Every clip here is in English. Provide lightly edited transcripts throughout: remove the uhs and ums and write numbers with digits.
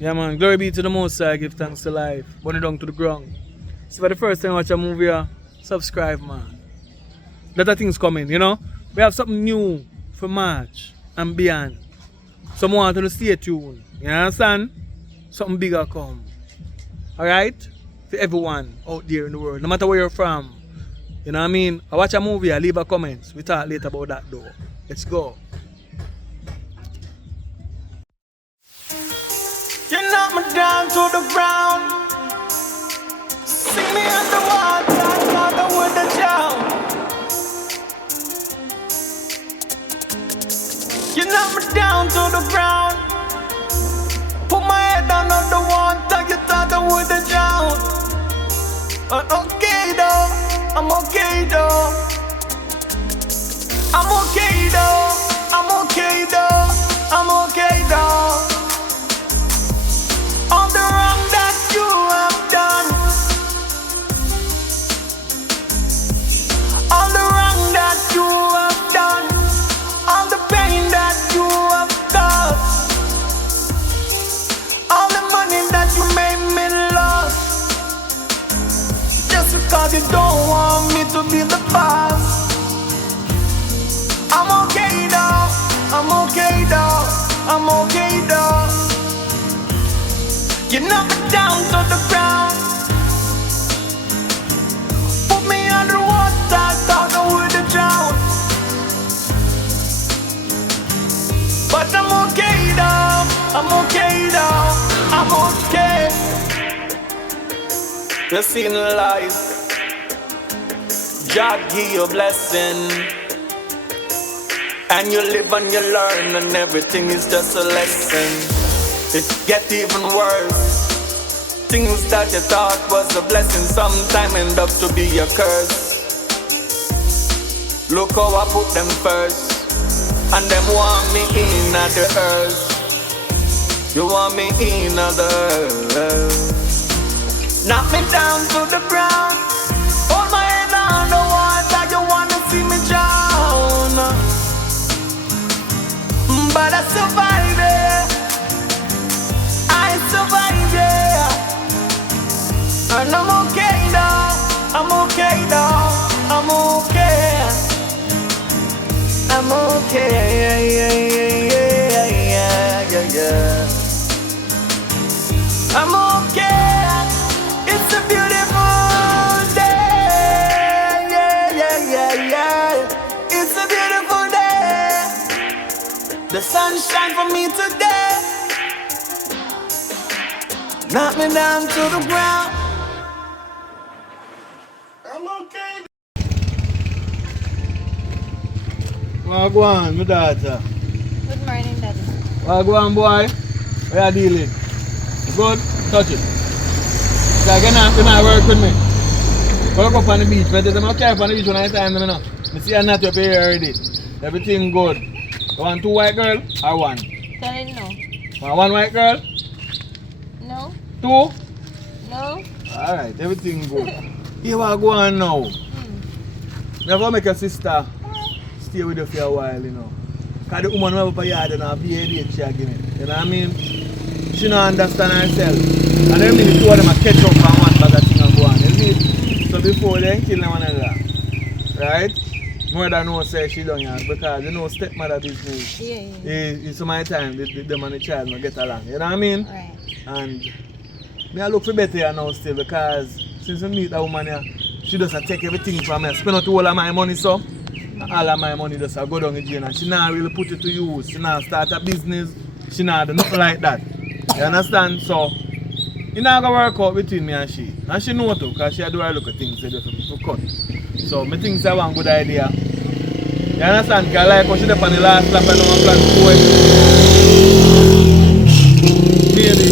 Yeah, man. Glory be to the Most High. Give thanks to life. Burn it down to the ground. So for the first time watch a movie, subscribe, man. Lot of things coming, you know. We have something new for March and beyond. Some want to stay tuned. You understand? Something bigger come. Alright? For everyone out there in the world. No matter where you're from. You know what I mean? I watch a movie, I leave a comment. We talk later about that though. Let's go. You knock me down to the ground. Sing me underwater, another with the drown. You knock me down to the ground. Put my head down on the water, you thought I would have drowned. Okay though, I'm okay though. I'm okay though, I'm okay though, I'm okay though. All the wrong that you have done, all the wrong that you have done, all the pain that you have caused, all the money that you made me lose, just because you don't want me to be the boss. I'm okay though, I'm okay though, I'm okay though. You knock me down to the ground. Put me underwater, thought I would have drowned. But I'm okay though, I'm okay though, I'm okay. You seen life, God give you a blessing, and you live and you learn, and everything is just a lesson. It get even worse. Things that you thought was a blessing sometime end up to be a curse. Look how I put them first, and them want me in at the earth. You want me in at the earth. Knock me down to the ground. Hold my head on the water. You wanna see me drown, but I survived it. I survived it, and I'm okay now, I'm okay now, I'm okay, I'm okay, yeah, yeah, yeah, yeah, yeah, yeah. I'm okay, it's a beautiful day, yeah, yeah, yeah, yeah. It's a beautiful day, the sun shine for me today. Knock me down to the ground. I'm okay. Wagwan, my daughter. Good morning, Daddy. Wagwan, boy. How you dealing? Good? Touch it. So again, you not work with me. Work up on the beach. But I'm okay on the beach when I time, you know. I see you're not up here already. Everything good. You want two white girl or one? Tell him no. Want one white girl? No? Two? No? Alright, everything good. Here we go on now. You have to make your sister stay with you for a while, you know. Because the woman who have a yard and have BAD she give me. You know what I mean? She don't understand herself. And then the two of them catch up on one bag of thing and go on. You see? So before they kill them one another. Right? Mother knows say she done yard because you know stepmother business. Yeah. It's my time them and the child not get along. You know what I mean? Right. And me I look for better here now still because since I meet that woman here, she doesn't take everything from me. I spend out all of my money so all of my money just go down the drain and she not really put it to use. She not start a business. She not do nothing like that. You understand? So it not gonna work out between me and she. And she know too because she do her look at things so to cut. So me think it's one good idea. You understand? Because like how she did on the last lap and now I'm planning to maybe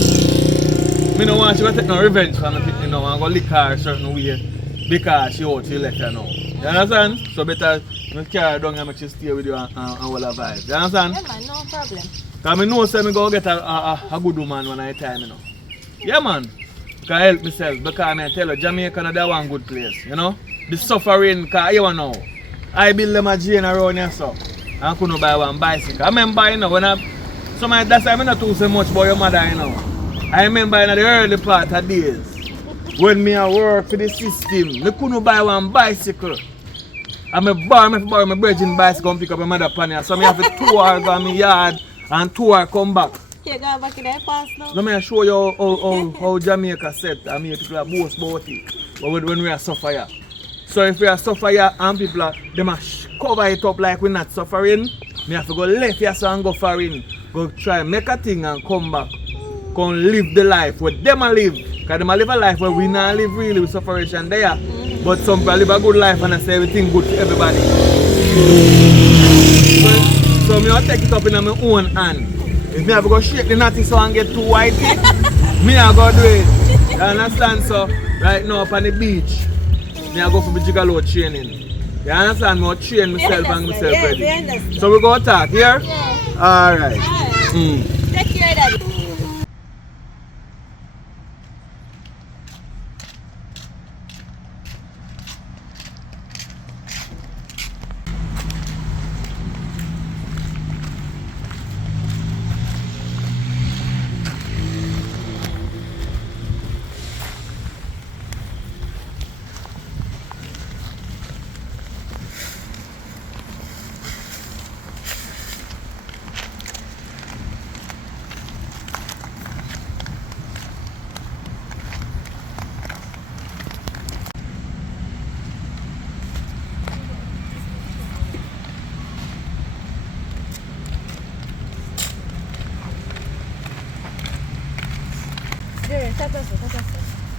I don't want she to take no revenge from me you know, and go lick her a certain way because she out she left her now. You understand? So better carry her down and make she stay with you and all her vibe. You understand? Yeah, man, no problem. Because I know say I go get a good woman when I time, you know. Yeah, man. Can help myself because I tell you, Jamaica is one good place, you know. The suffering, because you know, I build them a chain around here, so I couldn't buy one bicycle. I remember, you know, when I, so that's why I'm not too so much about your mother, you know. I remember in the early part of days when me a work for the system, me couldn't buy one bicycle. And me borrow my virgin bicycle and pick up my mother pan. So me have to tour go my yard and tour come back. You go back in that past now? Let me show you how Jamaica set and me people are boast about it. But when we are suffer here. So if we are suffer here and people are them a cover it up like we're not suffering, me have to go left here so and go foreign. Go try make a thing and come back. Come live the life where them a live. Because them a live a life where we not live really with sufferation there. But some people live a good life and I say everything good to everybody. So me I take it up in my own hand. If me have to go shake the natty so and get too whitey, me I go do it. You understand? So right now up on the beach, me I go for the gigolo training. You understand? Me I train myself and myself ready. So we go talk here? Yeah. Alright. Take care, Daddy.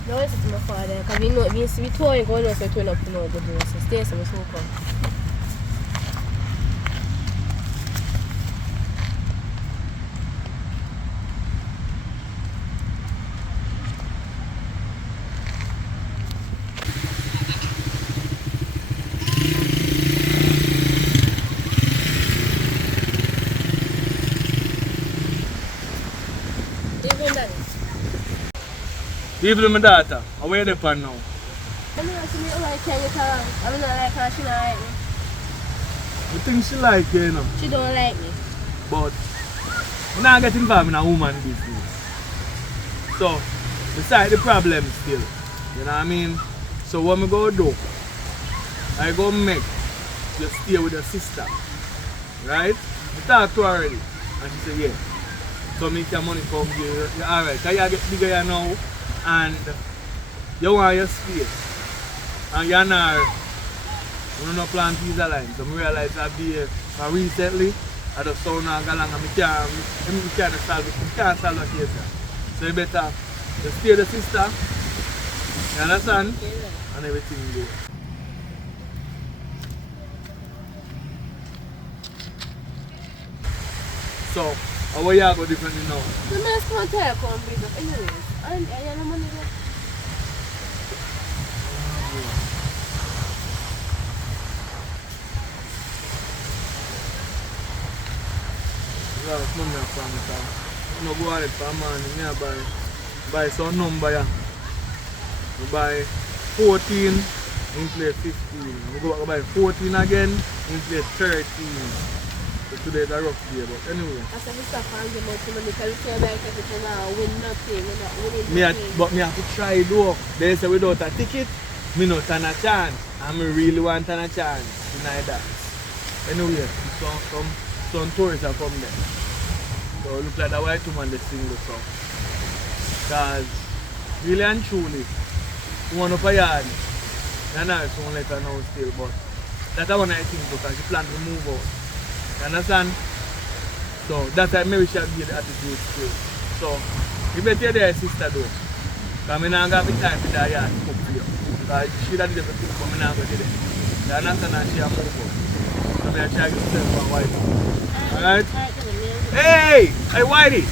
No, it's to my father. Because we know, we told him going to turn up to know the door. So stay some smoke on. Even my daughter, where they pan now? I mean, I like her. I mean, I like her. She don't like me. You think she like you, you know? She don't like me. But I'm not getting involved in a woman business. So, besides the problem still, you know what I mean? So what I go do, I go make you stay with your sister, right? I talked to her already, and she said, yeah. So make your money come here, you're alright, because you get bigger now, and you want your space. And you're not, you don't plan these lines. So I realize that recently, I just saw now go along and I can't solve it. I can't solve the case. So you better just stay the sister, you understand? And everything goes. So, how are you going differently now? The man can't tell you come bring up anyways. And I have no money there. Yeah, it's money from me, sir. No go ahead for man, I buy some number, yeah. I buy 14, in play 15. I go back and buy 14 again, in play 13. So today is a rough day, but anyway. I said, Mr. Fan, give me money because you can't buy everything now, win nothing, you're not winning nothing. But me have to try it though. They say without a ticket, me not stand a chance. And me really want stand a chance. Deny that. Anyway, some tourists have come there. So it look like the white woman they sing the song. Because really and truly, one up a yard, and now it's one like her now still, but that's one I think because she planned to move out. You understand? So that's why maybe she have the attitude still. So you better there sister though. Because I'm not going to have time for that yard to cook for you. Because she did everything but I'm not going to do it. You understand that she have move out. So I'm try to get myself one white. Alright? Hey! Hey Whitey!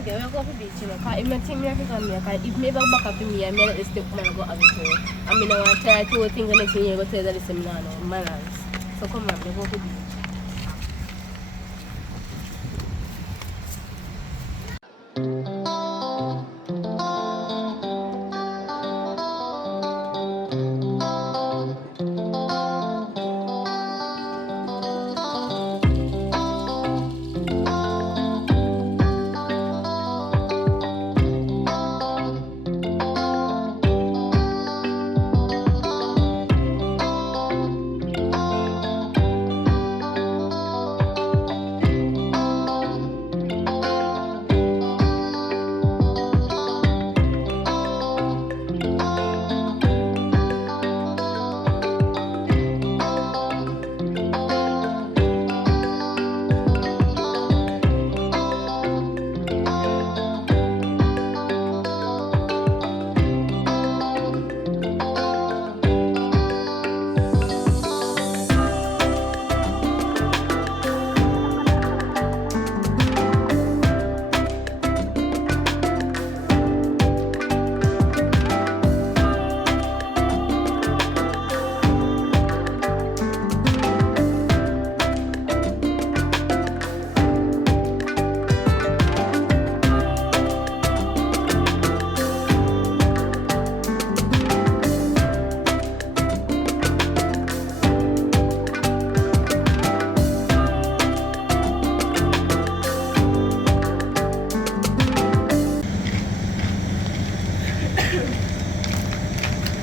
Okay, we'll go for beach, you know, because if my team here come here, because if me back up to me, I may let this step man go have it too. I mean, I want to try two things the next thing you go tell that the seminar now, manners. So come on, we'll go for beach.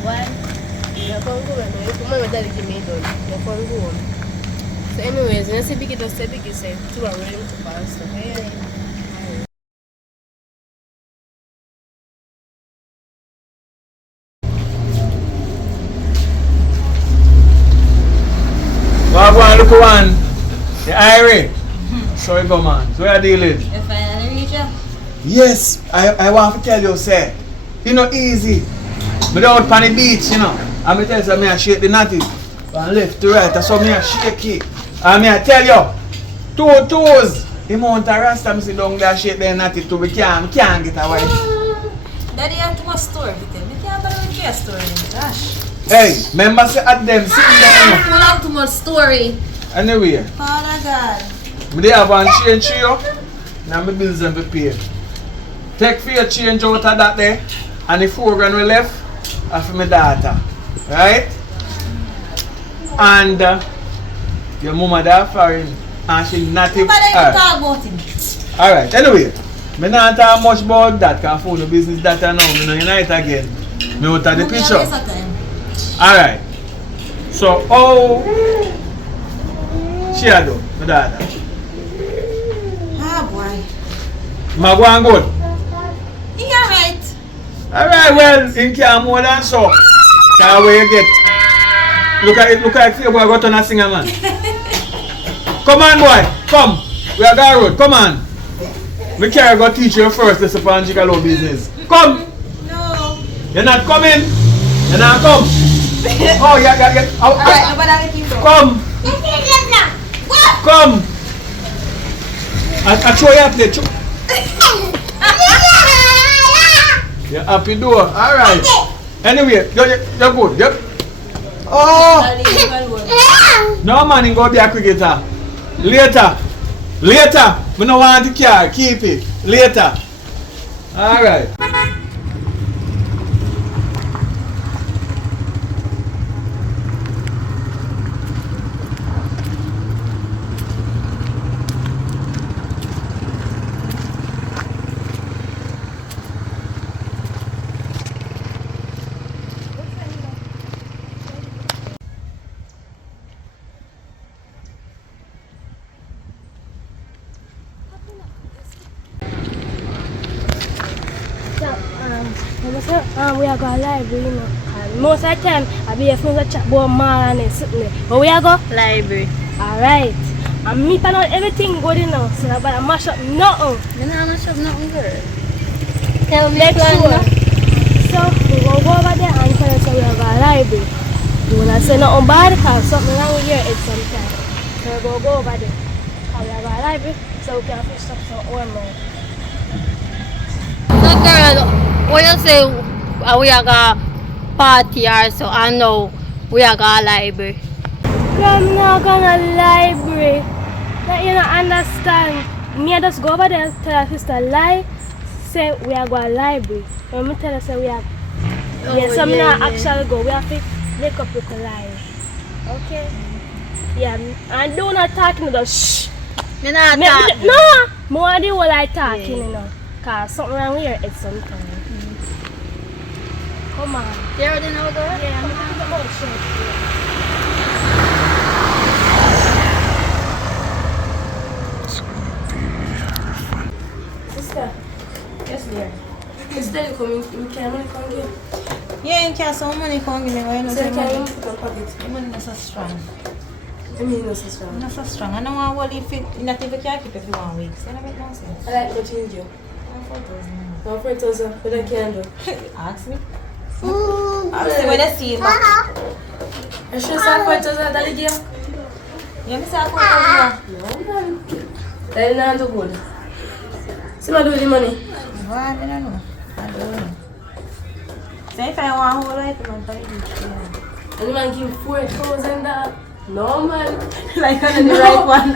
Why? You can't go home. You come with daddy give me done. You can't go home. So anyways, when you say big, just say big, you say two are willing to pass stuff. Yeah. Wagwan, look one. The Irie. So you go, man. So where are you dealing? You finally reach ya? Yes, I want to tell you, sir. You know, easy. But out on the beach, you know. And me tell you, me I shake the natty. From left to right, so me I shake it. And me I tell you, 2 toes. The amount of rasta me sit down there shake the natty too. We can't get away. Daddy, you have too much story to tell. I can't believe your story. Gosh. Hey, remember say at them sitting down. Full of too much story. Anyway, Father God. me have one change for you. Now my bills and pay. Take for your change out of that there. And the 4 grand we left are for my daughter. Right? And your mama there foreign and she native. But I talk about him. Alright, anyway. Me not talk much about that because for the business that I know. Me no unite again. Me out of the picture. Alright. So how she a do, my daughter? Ah boy. Ma go and good? You alright? Alright, well, in care more than so. That's where you get. Look like you boy got on a singer man. Come on boy, come. We are going road, come on. Me carry go teach you first this upon Gigolo business. Come! No. You're not coming? You're not come? Oh, yeah. Alright, nobody keep going. Come! Come! I show you a plate. You're happy door. Alright. Anyway, you're good. Yep. Oh! No man, you go be a cricketer. Later. We don't want the car. Keep it. Later. Alright. We are going library, you know. And most of the time, I be a friend chat about man and something. But we are go library. Alright. And me find out everything good enough. So I better mash up nothing. You know mash up nothing good. Tell me sure. So we go over there and tell us we are going library. You wanna say nothing bad because something wrong with your head sometimes. So we go over there. And we are going library. So we can fix up some one more. So girl, what you say we are going party or so and now we are going library? I'm not gonna library. Like, you don't understand. Me I just go over there tell her sister lie. Say we are going library. When me tell her say we are so me not actually go. We have to make up with the lie. Okay? Yeah, and do not talk no shh. Me not talk. No! More the whole I talking, you know. Cause something wrong with your head sometimes. Come on. You already know girl? Yeah, I'm talking about shit. Sister. Yes dear. Is daddy coming? You can only come here. Yeah, you can some money come give me why you know So say you money. can put on pocket. The money not so strong. I mean, no, sister. Not so strong. I don't want to fit not even can keep it for 1 week. So I don't make no sense. I like to change you. 4,000. My friend tells her, but I can't do. Ask me. Ask me when I see you back. I should say, friend tells her that the game. You say 4,000? No, man. That is not good. See what I do with the money? Well, I don't know. I don't know. So if I want whole life, I'm going to each. And the man give $4,000. No, man. Like I know the right one.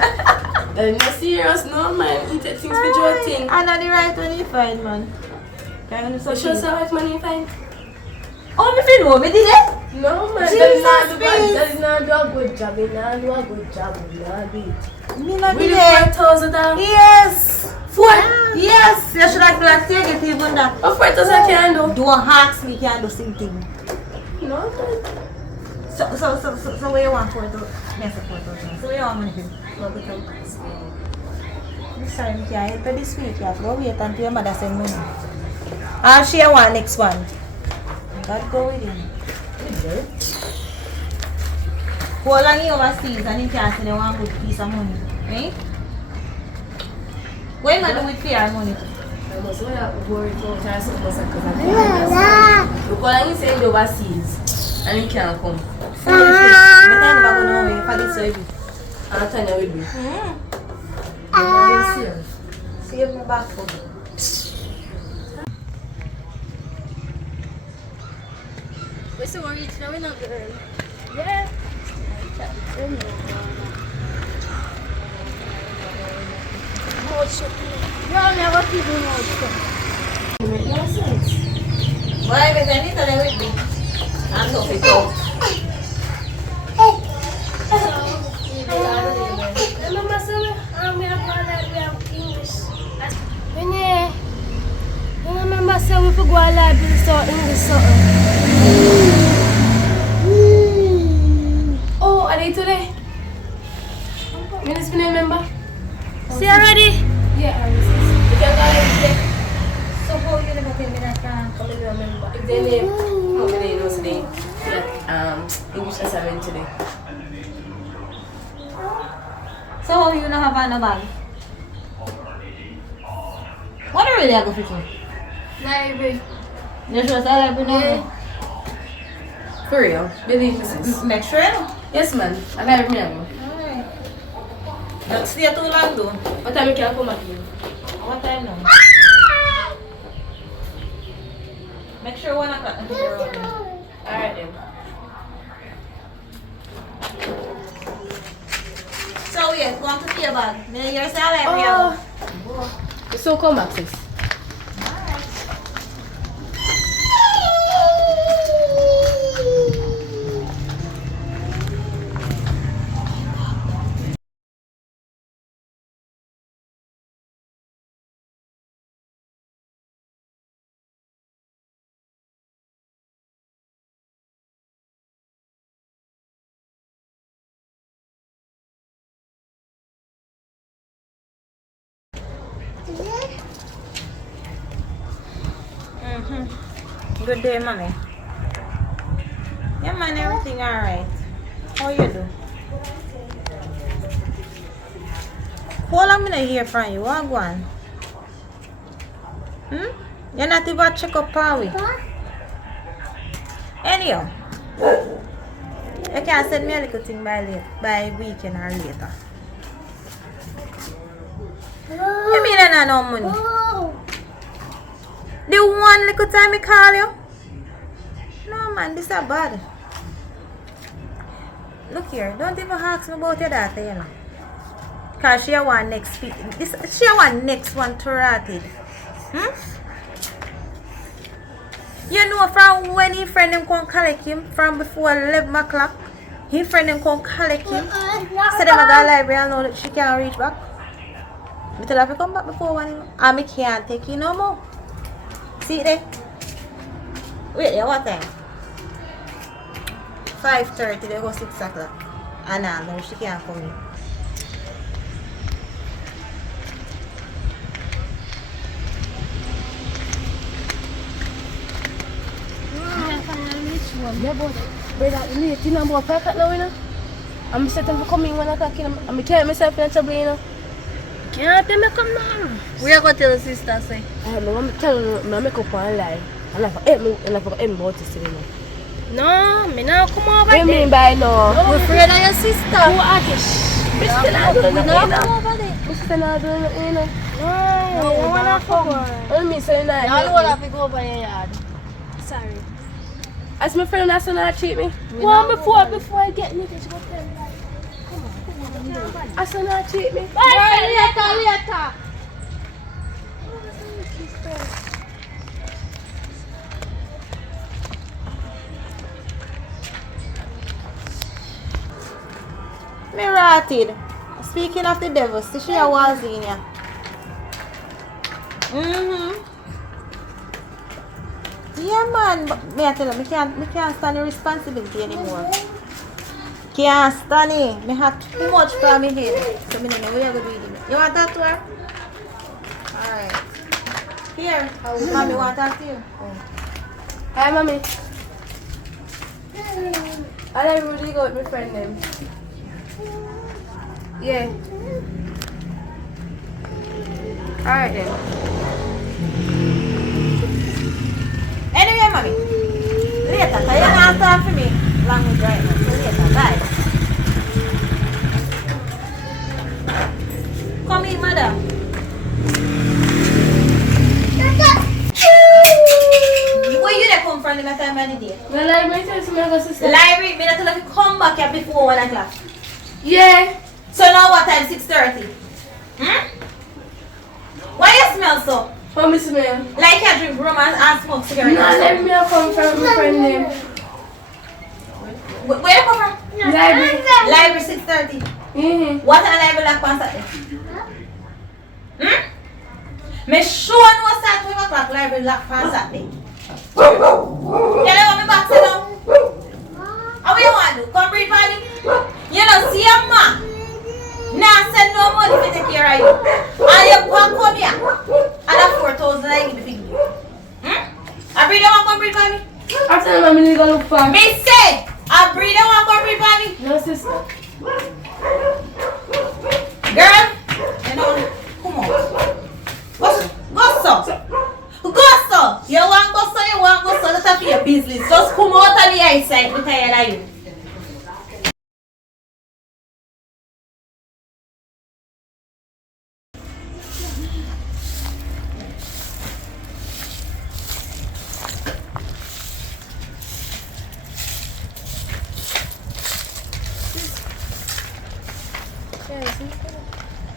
That is not serious, no, man. You take things for your thing. I know the right one you find, man. Can you So show us how much money you find? Oh, me feel me did it? No, man. Jesus, That is not do a good job. It not do a good job. It not do it. Me not Really did it. $4,000? Yes. Four? Yes. You should have like take it even that. What $4,000 can do? Don't ask me, can do same thing. No, So what you want for to yes, for to. So what you want money for? This time you can't help her this week. You have to go wait until your mother send money. And she want next one. God go with him. How long he overseas and he can't say they want good piece of money, right? What am I doing with fair money? I must worry about her so much because I can't. Because he said overseas and he can't come. But I never go nowhere for this service. I'll tell you with me. Save me back for me. We're so worried now, we're not girl. yeah. You'll never keep me out. Why is anything with me? I'm so fit out. Remember, so we have English. You remember, so we could go to library so English so. Oh, are they today? Minister, remember? See already? Yeah, I was. You can go today. So how you never tell me that can come in remember? If they name, how many you know today? Yeah, English assignment today. So how you not have on a bag? What are really I go for you? Library. You sure say library now? For real? Believe me, sis. Make sure you know. Yes, man. I got it now. Alright. Don't stay too long though. What time you can come again? What time now? Make sure 1 o'clock. Alright then. So yes, go on to your bag. Then you're saying library. So come back, sis. Good day, mommy. Yeah, man, everything alright. How you do? How long I hear from you? What go on? You're not even check up on we. Anyhow, you can send me a little thing by weekend or later. You mean I not no money? The one little time I call you? No man, this is bad. Look here, don't even ask me about your daughter, you know. Cause she want next she want next one to rotted. You know from when his friend them come collect him from before 11 o'clock. His friend them come collect him. So them a go library and know that she can't reach back. I tell her to come back before 1 and I can't take you no more. See it there? Wait, yeah, what time? 5:30, they go 6 o'clock. And now, no, she can't come in. Yeah, but brother, late, you know, about 5 o'clock now, you know. I'm setting for coming 1 o'clock, you know. I'm carrying myself in trouble, you know. Can't tell me come now. We are going to tell the sister, say. I'm going to tell her, I make up one lie. And I forget me about this, you know. No, me now come over. What do you mean by no? We're afraid of your sister. Who are this? We still not doing it, come over there. We still not doing it, you know. No, I want to come. What do you mean, so you're not? I don't want to go over your yard. Sorry. As my friend that's not treat me. Well, before I get niggas, you go tell me like, come on. I said not treat me. Later. Me rotted. Speaking of the devil, see she was in ya. Yeah, man. But me I tell you, me can't stand the responsibility anymore. Can't stand it. Me have too much for me head. So me don't know what you gonna do with it. You want to talk to her? Alright. Here. Mommy want to talk to you. Hi, mommy. I like really go with my friend them. Yeah. Alright then. Anyway, mommy. Later. So you can't talk for me. Language right now. So later. Bye. Come in, mother. Where you there come from the time of the day? The library tells me I go to sleep. Library, me not tell you come back here before 1 o'clock. Yeah. So now what time? 6:30. Why you smell so? How me smell? Like you drink rum and smoke cigarette. No, let me come from my friend them. Where you come from? Library. Library 6:30. What time library lock on Saturday? Me sure no start 12 o'clock library lock on Saturday. Can you want me back sit down? How you want to do? Come breathe for me? You know, see your man. Nah, send no money to take care of you. And you come here. And that 4,000 I give to you. I breathe you want to come breathe for me? After that, I'm going to look for Me say, I breathe you want to come breathe for me? no sister. Girl, you know, come on. Go so. Go so. You want go so, you want go so. That's up your business. Just come out of the eyesight. I'm tired of you.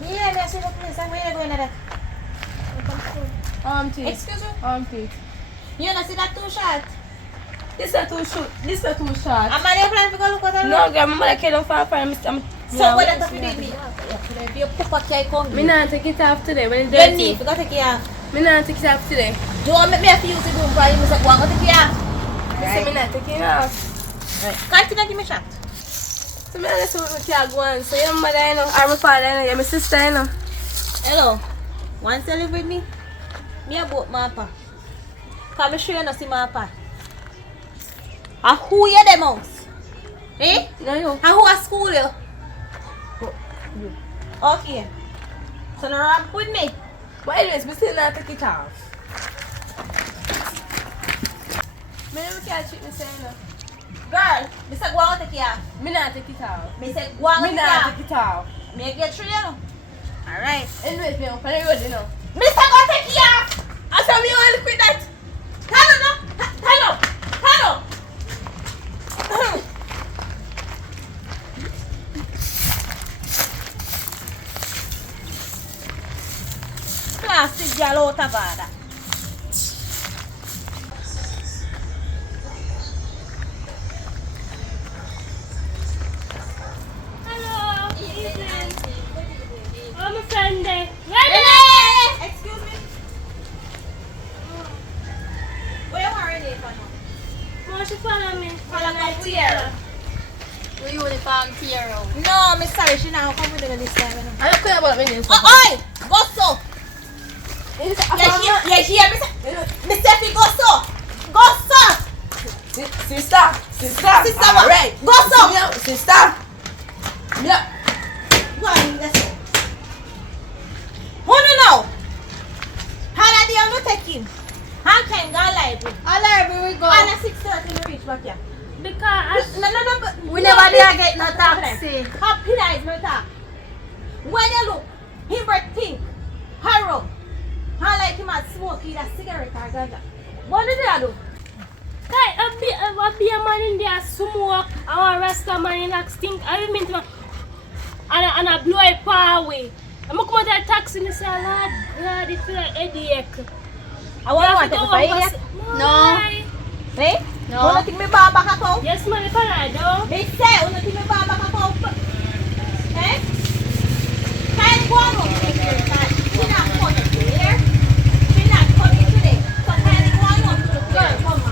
Yeah, me see the place. Where you going at that? Teeth. Excuse me? Teeth. You not see that too short? This is too short. This is too short. I'm not plan to go look at No, girl, my mother can't find for me. So what that you me? You put a cake on Me me. not take it off today. When it's You dirty. need to go take it off. Me not take it off today. Don't make me have to use the room for you. Go and go take it off. So me not take it off. Continue give me a shot. So me not know what you go on. So your mother, you know, or my father, you know, you're my sister, you know. Hello. Want to live with me? Me about my pa. Come show you no see my pa. And who you them house? Eh? No, you. And who at school you? Okay. So no ramp with me. But anyways, we still not take it off. Me never can't treat me say, you know. Girl, me say go and take it off. Me not take it off. Me say go and Me take it not off. take it off. Me get through you know. Alright. Anyways, me on the road, you know. Me say go take it off. I saw me want to quit that. Hello no. Hello. Hello. Plastic girl out of order. Hello. I'm a friend there. Excuse me. What you want ready for now? Mom, she follow me. Follow me where? We uniform tear out. No, me sorry, she not come with me this time. You know. I don't care about me. Oi! Go so! Yeah, here, me say fi go so! Go so! Sister. Sister, what? Go so! Sister. Yeah. Go on, let's go. Who no know? How that day I'm not taking? How can go library? A library we go. And at 6:30 we reach back here. Because No, but We never did get no taxi. Happy night, my talk. When you look, him breath pink, harrow. I like him at smoke either cigarette or ganja. What did I do? I be a man in there smoke, I want rasta man in that stink. I mean to and I blow a power away. I'm come out that taxi and say, Lord, it feel like headache. I want to fight here. No. Eh? No. You think me baba ka ko? Yes, man, if I do. Me say, you think me baba ka ko? Eh? Kaya ni Guamo, she not coming here. She not coming today. So kaya ni Guamo, girl, come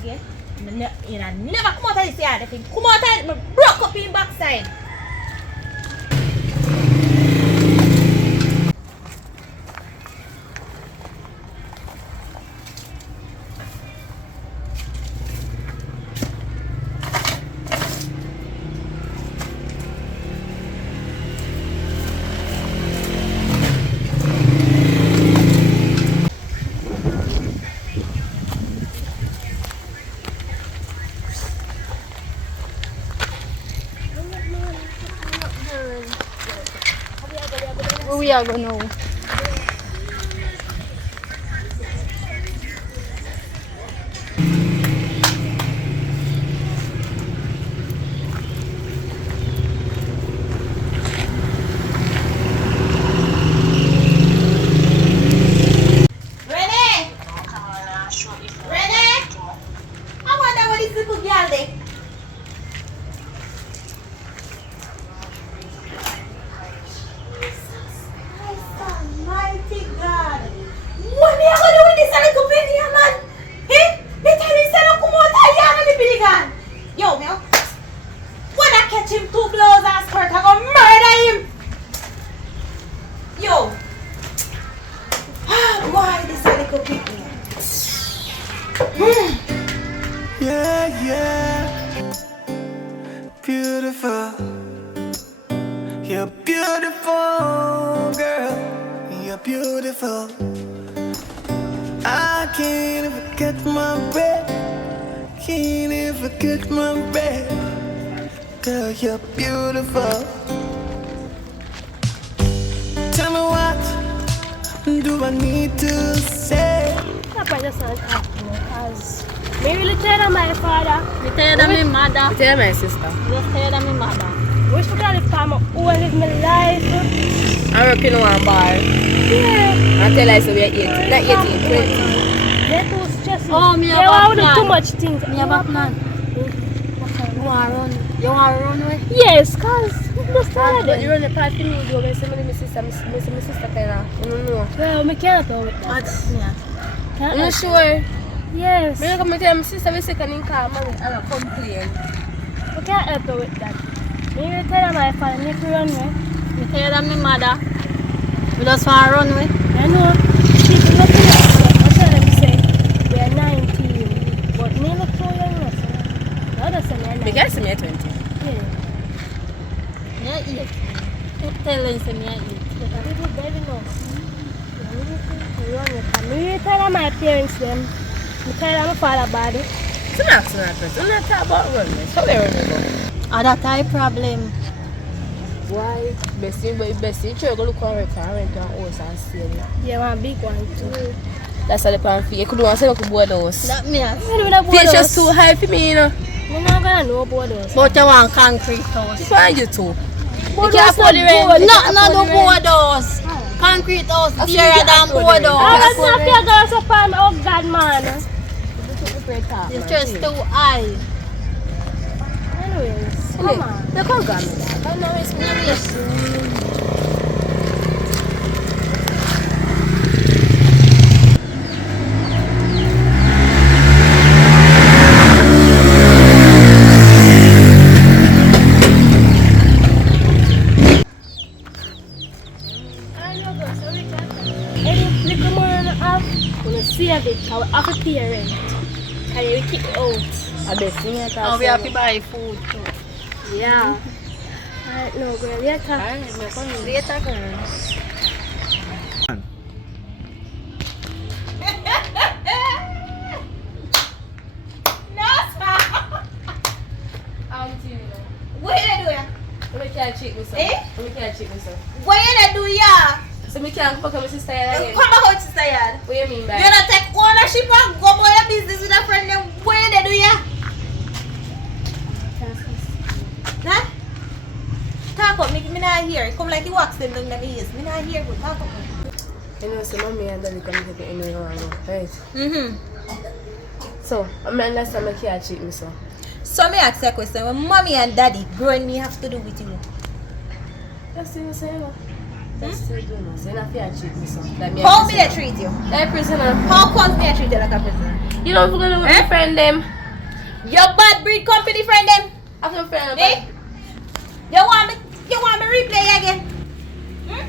again. You know, never come out of this yard. If you come out of it, I broke up in backside. Where we are going now? Yeah, yeah. Beautiful. You're beautiful, girl. You're beautiful. I can't even get my breath. Can't even get my breath. Girl, you're beautiful. Tell me what do I need to say? Papa just not happy because me really tired of my father. Me tired of my mother. Me tell my sister. Just tired of my mother. Wish we could live for my own live my life. I work in one bar. Yeah. I tell her so we are 18. Not 18, 20. They're too stressful. Oh, me they have a want to do plan. too much things. Me have a plan. You want to run? You want to run away? Yes, cause just tired But of you them. run the part for me, though. I say my sister kind of, you don't know. Well, me can't go with that. What? Yeah. Can't I'm not help sure. it. Yes. I'm going to tell my sister we second in car, mommy, and I complain. We can't help you with that. Me really tired of my father. Make me run away. Me tired of my mother. We just want to run away. I know. People look at us. I tell them say we are 19, but me look so young. The other say me are 19. Because I'm 20. Yeah. Me are 8. Tell them say me are 8. But I little baby no. Me run with them. Me really tired of my parents them. Me tired of my father body. So not asking that question. I'm not talking about running. So they run go. Ah, that's a problem. Why? Bestie, try to go look on rent and house and stay there. Yeah, one big one too. That's all the plan for you. You could do one sell up a board house. That me as. Me don't know It's about just us. too high for me, you know. Me not gonna know about us. But you want concrete house. It's why you too. But can't us afford the rent. good. Not the board house. Concrete house That's dearer what you than afford board the rent. I house. was not here girls upon me. Oh God, man. It's just too high. Anyways, come on. They can't go me that. I know it's me. Any little more and a half, we'll save it. Because we have to pay rent. And we keep it out. I bet you me And we have to buy food too. Yeah. Alright, no, girl, later. Later, girl. What you do ya? We can't cheat me, sir. Eh? We can't cheat me, sir. What you do ya? So we can't come back with my sister again. Come back out to say yard. What do you mean by You don't take ownership and go about your business with a friend. Then what you do ya? Huh? Talk up, me not hear. Come like you wax them down the ears. Me not hear. But talk up. You know, so mommy and daddy come to the end of the world, right? So, I understand I can't cheat me, sir. So me ask you a question. When mommy and daddy growing me have to do with you. That's what I'm saying. That's still doing it. So, you don't have to cheat me, sir. Like me a How me they prisoner. treat you? Like a prisoner. How come me I treat you like a prisoner? You don't forget to friend them. Your bad breed company friend them. I can friend them. Eh? You want me replay again? Hmm?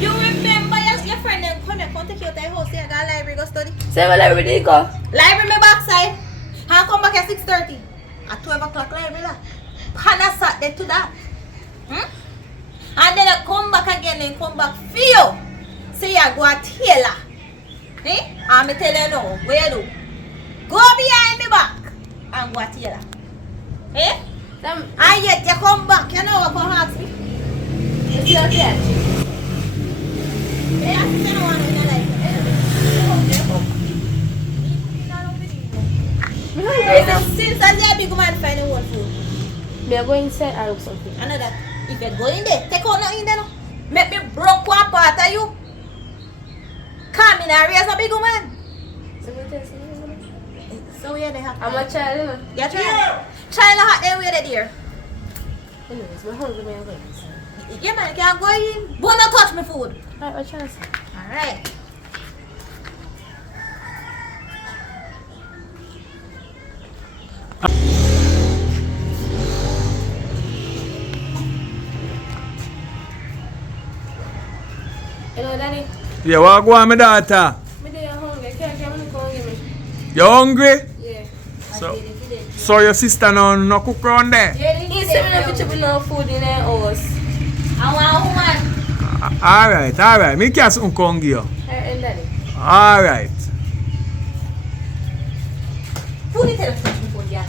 You remember your friend them come take you to the house here, go library, go study. Say what library did go? Library me backside. And come back at 6:30. At 12 o'clock library lah. Pana sat there to that. Hmm? And then I come back again and come back for you. Say you go a tailor. Eh? And me tell you now, where you do? Go behind me back and go a tailor. Eh? And yet you come back, you know what come ask me? You see what you Yeah, I don't want to know like since as you big man find your own food. Me go inside and look something. I know that. If you go in there, take out nothing there no. Make me broke one part of you. Come in and raise a big man. So where they have? I'm a child, you know. Yeah, child. Child hot there where they there. Anyways, my hungry man going inside. Yeah man, you can't go in. But not touch my food. Alright, what chance? Alright. Hello, Daddy. Yeah, what go on, my daughter? Me dey hungry. Can't come give me. You hungry? Yeah. So your sister no cook around there? He said me no picture with no food in the house. I want a woman. Alright. Me can't something come give you. Alright, Daddy. Alright. Who did tell us touch my food, yeah?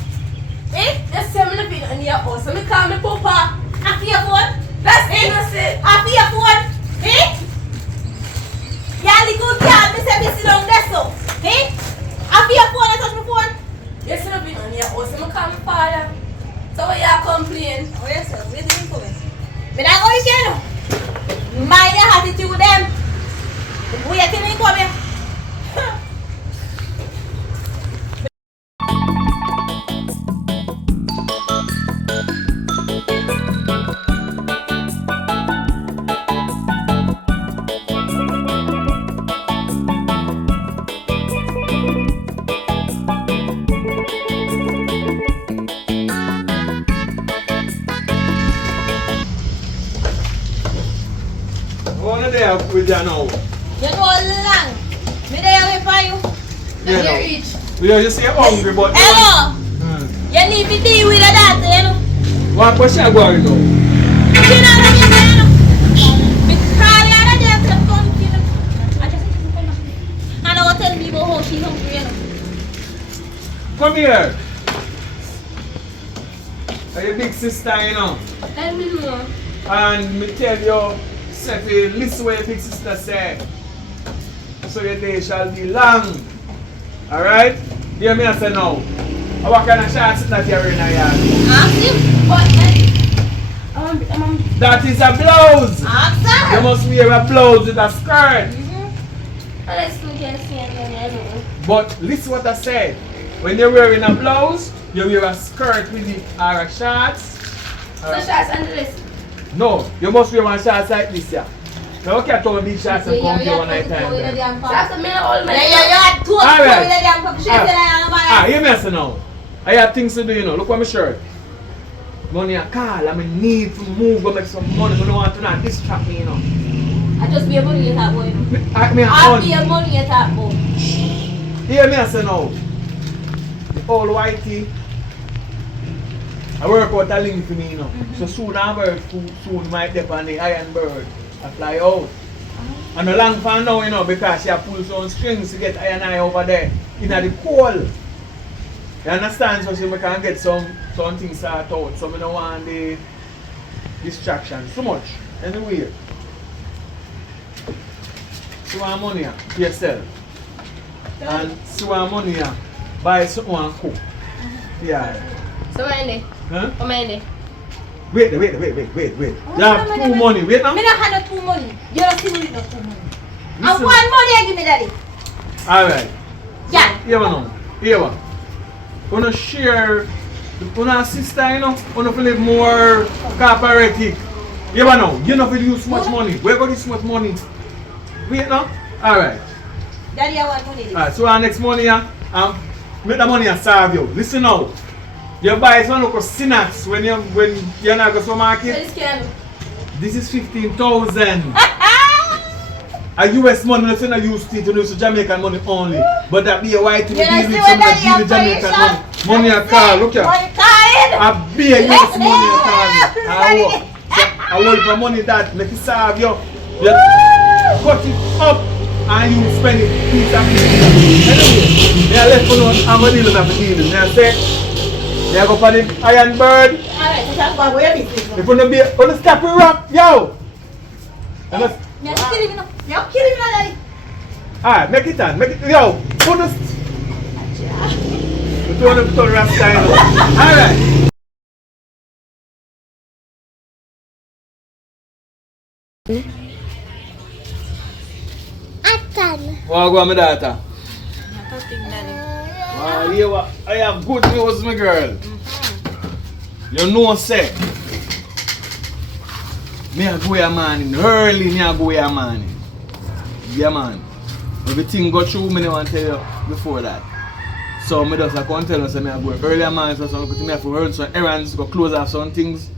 Eh? Just say me no picture in your house. So me call me Papa. After your phone? That's innocent. After your phone? Eh? Yeah, little girl, me say me sit down there so. Eh? After your phone, I touch my phone? Yes, me no picture in your house. So me call me father. So why you complain? Oh, yes, sir. Where did you come in? Me not go here, no. Mind your attitude with them. Where till you come here? What there with you now? You know long. Me there wait for you. Yeah, You no. reach. You just say hungry, but Hello. You need to deal with that, you know. what question go on now? She not going to you know. Me call you and I just say come to you. I just say come back. And I will tell me about how she hungry, you know. Come here. Are your big sister, you know? Let me know. And me tell you, say, listen what your big sister said. So your day shall be long. Alright? Hear me I say now. What kind of shots that you're in a yard? Ask him. But That is a blouse. ask her. You must wear a blouse with a skirt. Let's look and see again. But listen what I said. When you're wearing a blouse, you wear a skirt with it or a shorts. So shots under this. No, you must wear one shorts like this, yeah. Now, okay, I told me these shorts and come here one night time. There. Shots a minute old man. You had two All right. with the damn cup. She said I Hear me say now. I have things to do, you know. Look at my shirt. Money I call, I need to move, go make some money. I don't want to not distract me, you know. I just be a money at that boy. I'll be a money at that boy. Hear me say now. The old whitey. I work out a link for me, you know. So soon I work, soon might dip on the iron bird. I fly out. And a long for now, you know, because she pull some strings to get iron eye over there. In the cold. You understand? So she can get some things sorted out. So I don't want the distraction so much. Anyway. She want money for yourself. And she want money buy something and cook. Yeah. So what in there? Huh? What in there? Wait. You have two money. Wait now. Me not have no two money. You don't see me with no two money. And Listen. one money I give me daddy. Alright. Yeah. Here we know. Here we. Wanna share una sister, you know, wanna live more cooperative. You know, you know if you use much money. Where got this much money? Wait now? Alright. Daddy, I want money. Alright, so our next money, make the money and serve you. Listen now. You buy some local snacks when you're not go to the market. This is 15,000. A US money, let's say not used to use Jamaican money only. But that be a white thing, deal with some that deal with Jamaican money. Money a car, look here. A be a US money a car. I want for money that make it serve you. You cut it up and you spend it piece of piece. Anyway, I left for now, I'm going to deal with the deal. I say, you go for the iron bird. Alright, so I'm going to business. If you don't be on the stop rock, yo! You're killing me now. You're killing me now, Daddy. Alright, make it on. Make it, yo! Put the... You don't have to turn rap style. Alright. What go on, my daughter? I have good news, my girl. You know, say, me a go here morning, early me a go here morning. Yeah, man. Everything go through, me want to tell you before that. So, me just come tell you, say, me a go early morning, so me have to run some errands, go close off some things.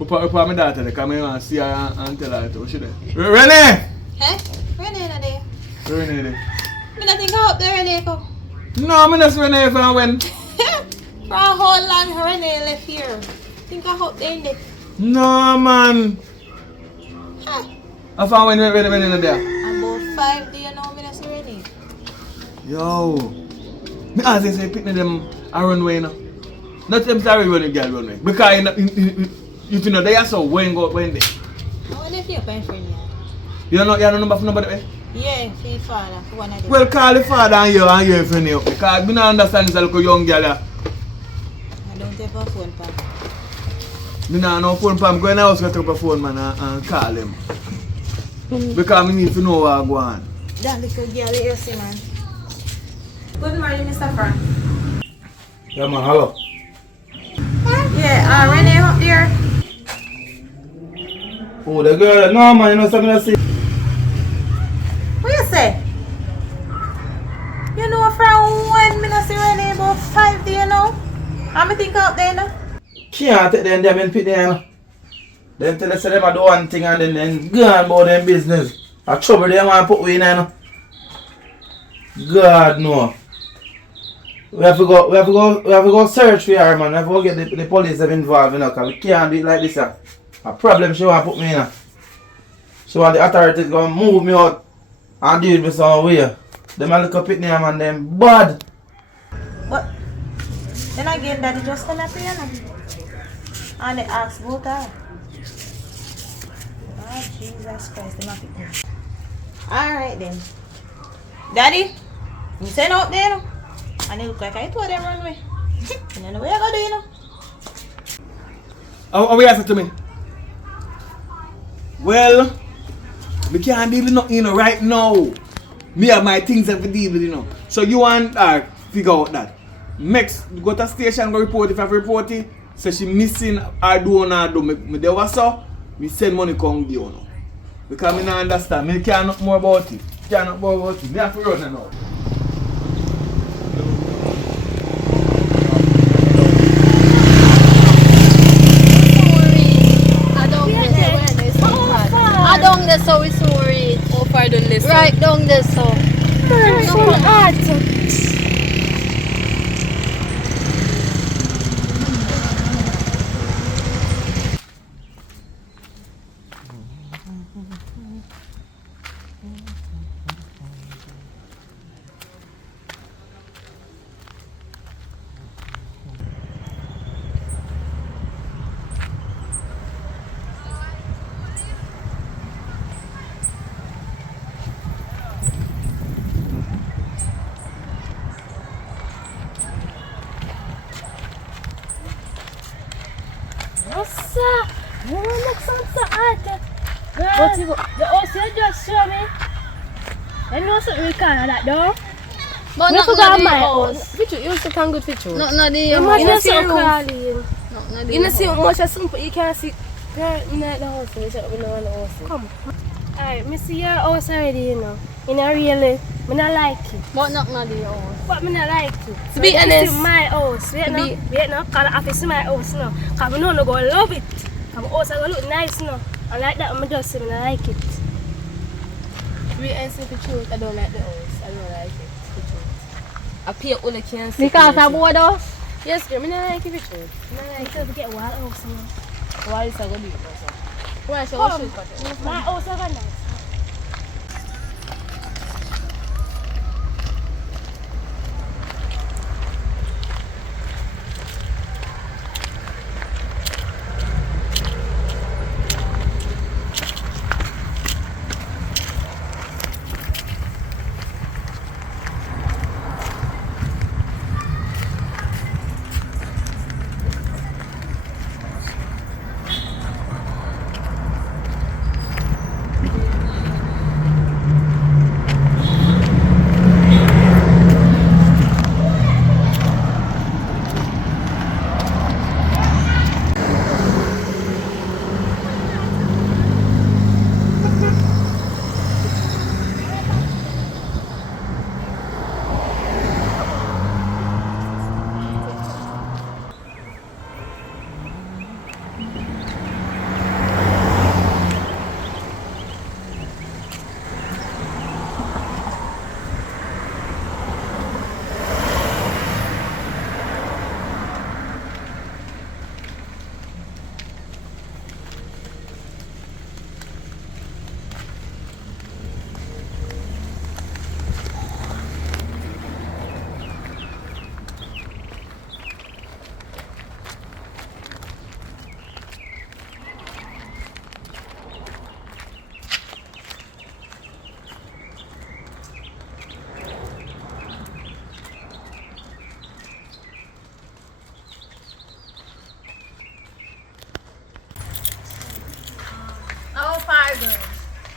Upon my daughter, they come in and see her and tell her how she there. Renee! Hey? Renee not there. Renee there. Me not think I hope the Renee come. No, me not see Renee if I went. For a whole long Renee left here. Think I hope they in there. No, man. Huh? I found when Renee not there. About 5 days now, me not see Renee. Yo. Me ask you say pick them a runway now. Not them sorry when you get runway. Because if you know they are so when they. I want to feel paying for you. You don't know number for nobody way? Yeah, for your father, for one of them. Well, call the father and your friend here. Because I don't understand this little young girl. I don't have a phone, pa. I don't know phone, pa. I'm going to house to take up a phone, man, and call him. Because I need to know what I go on. That little girl you see, man. Good morning, Mr. Frank. Yeah, man, hello. Yeah, Renee up there. Oh, the girl, no, man, you know something I see. What you say? You know from when me not see Renee about 5 days now? How me think out there now? Can't take them and pick them. Then tell us them I do one thing and then go on about them business. I trouble them and put we in there. God no. We have to go search for her, man. We have to go get the police involved, you know, because we can't do it like this. A problem she want to put me in. She want the authorities to go move me out and deal with me some way. Them a look up at them and them bad. But then again, Daddy just come up here now. And they ask about her. Oh, Jesus Christ, they might pick me. Alright then. Daddy, you send out there now. And it look like I told them run away. And you know what I gotta do, you know? What you asking to me? Well, we can't deal with nothing, you know, right now. Me have my things to deal with, you know. So you want her figure out that. Next, go to the station, go report if I report it. Say she missing her do or not do. Me there was so, me send money come give you now. Because me not understand. Me can't know more about it. Can't know more about it. Me have to run her now. So we sorry. How far down this? Right down there, so. So hard. But you, the OC just show me. I know something we can't that though. But We not forgot the my house. Picture, you also can good picture. Not the You house. must see so room. calling. Not the You know, see house. much as simple. You can't see. Parent in the house. We don't know the house. Come. Alright, me see your house already, you know. You know, really, I don't like it. But not the house. But I don't like it. To be honest. It's my house. Wait now, because the office is my house now. Because I know I'm going to love it. Because my house is going to look nice now. I like that, I just say I don't like it. To be honest with the truth, I don't like the house. I don't like it. The truth. I pay all the cans. Because I bought us. Yes, girl, I don't like it. The truth. I don't like I get a wild house now. Why is that going to be? Why is that going to be? My house is very nice.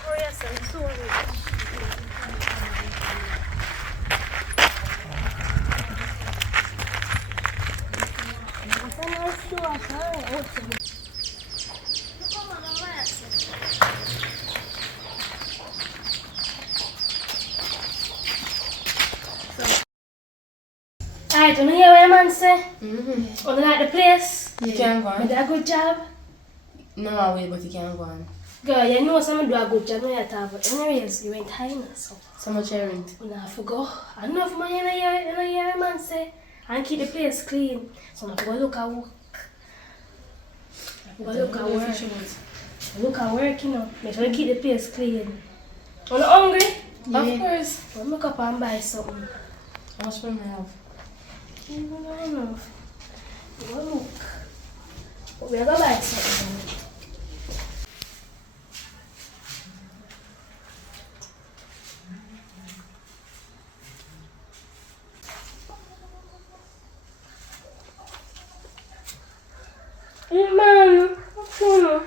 Oh yes, I'm sorry. Alright, you know hear what man say? Mm-hmm. You like the place? You can't go You on. did a good job? No way, but you can't go on. Girl, you know someone do a good job when you talk, but anyways, you went high now, so. So much errand. You know, I forgot. I don't know if man you know hear man say. And keep the place clean. So I go look at work. I go look at work. Look at work, you know. Make sure you keep the place clean. You not hungry? Of course. Well, make up and buy something. How much money I have? You don't know enough. Go look. But we are going to buy something. Man, what's going on?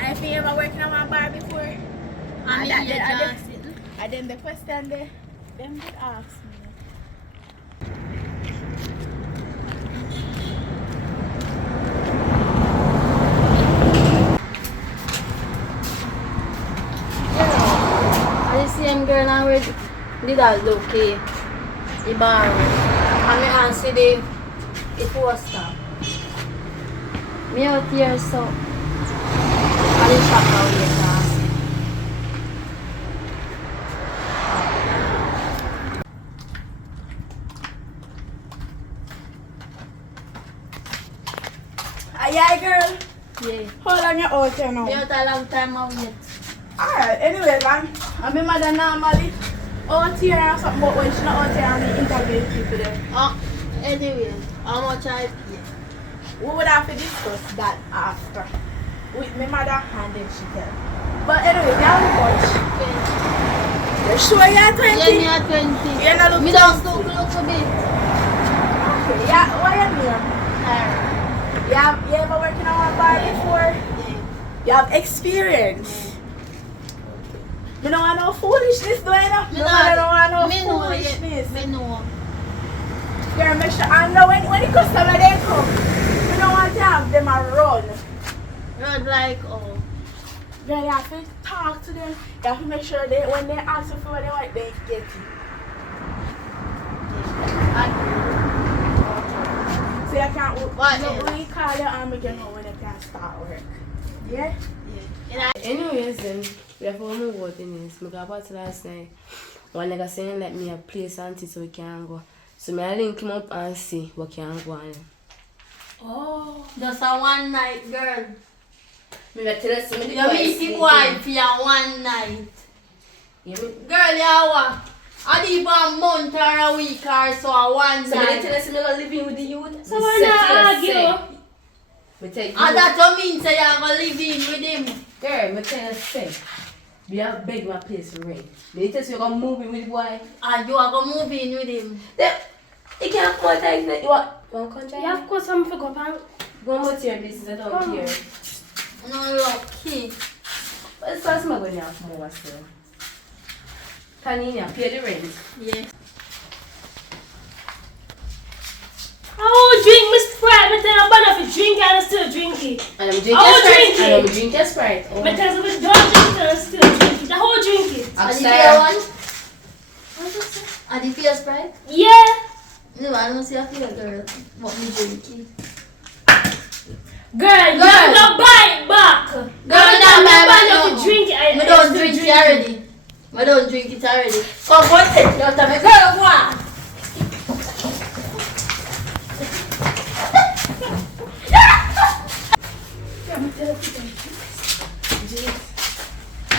I think you ever working on my bar before. And then the question they them did ask me. I the same girl now with that look the bar. And me and see the poster. Me out here so I the shop out here now. Yeah, girl. Yeah. How long you out here now? Me out a long time out yet. Alright, anyway, man. I'm my mother normally out here or something, but when she not out here, I'm interviewing people there. Anyway, how much I pay? We would have to discuss that after. With my mother and then she tell. But anyway, girl, watch. You sure you're 20? Yeah, me at 20. You're not looking Me don't look a bit. girl, yeah, what you mean? You ever worked in a bar before? You have experience. You don't want no foolishness, do you know? You don't want no foolishness. Me know. Girl, make sure I know when the customer they come, you don't want to have them a run. Run like oh. Girl, you have to talk to them. You have to make sure they when they ask you for what they want, they get it. So you can't when you call your arm again when you can start work. Yeah? Anyways, then, we have one more word in this. I got about last night. One nigga saying let me a place auntie so we can go. So I link him up and see what can go on. Oh, just a one night girl. Me tell us me You meet the boy for your one night. Girl, you what? I did a month or a week or so a one So night. tell us me not living with the youth. So why not argue? Me tell you. And that don't mean say you have a living with him. Girl, me tell you say. We have beg my place to rent. Me tell you you're gonna move in with the boy. And you are going to move in with him. You can't come out like you want contract? You have to go some for go pan. Go out your business, I don't care. No lucky. But it's first I'm going to have more still. Can you pay the rent? Yeah. Oh, drink my Sprite. Me tell you about if you drink and I still drink it. And I'm drinking Oh, Sprite. drink it. And I'm drinking Sprite. Oh. Me tell you if you don't drink it and I still drink it. The whole drink it. I'm And the sorry. fear one? And the fear Sprite? Yeah. No, I don't see a fear girl. But me drink it. Girl, you have to buy it back. Girl, me not buy it back, You no. drink it. I don't drink it already. I don't drink it already. Come on, take it out of me. Girl, go on.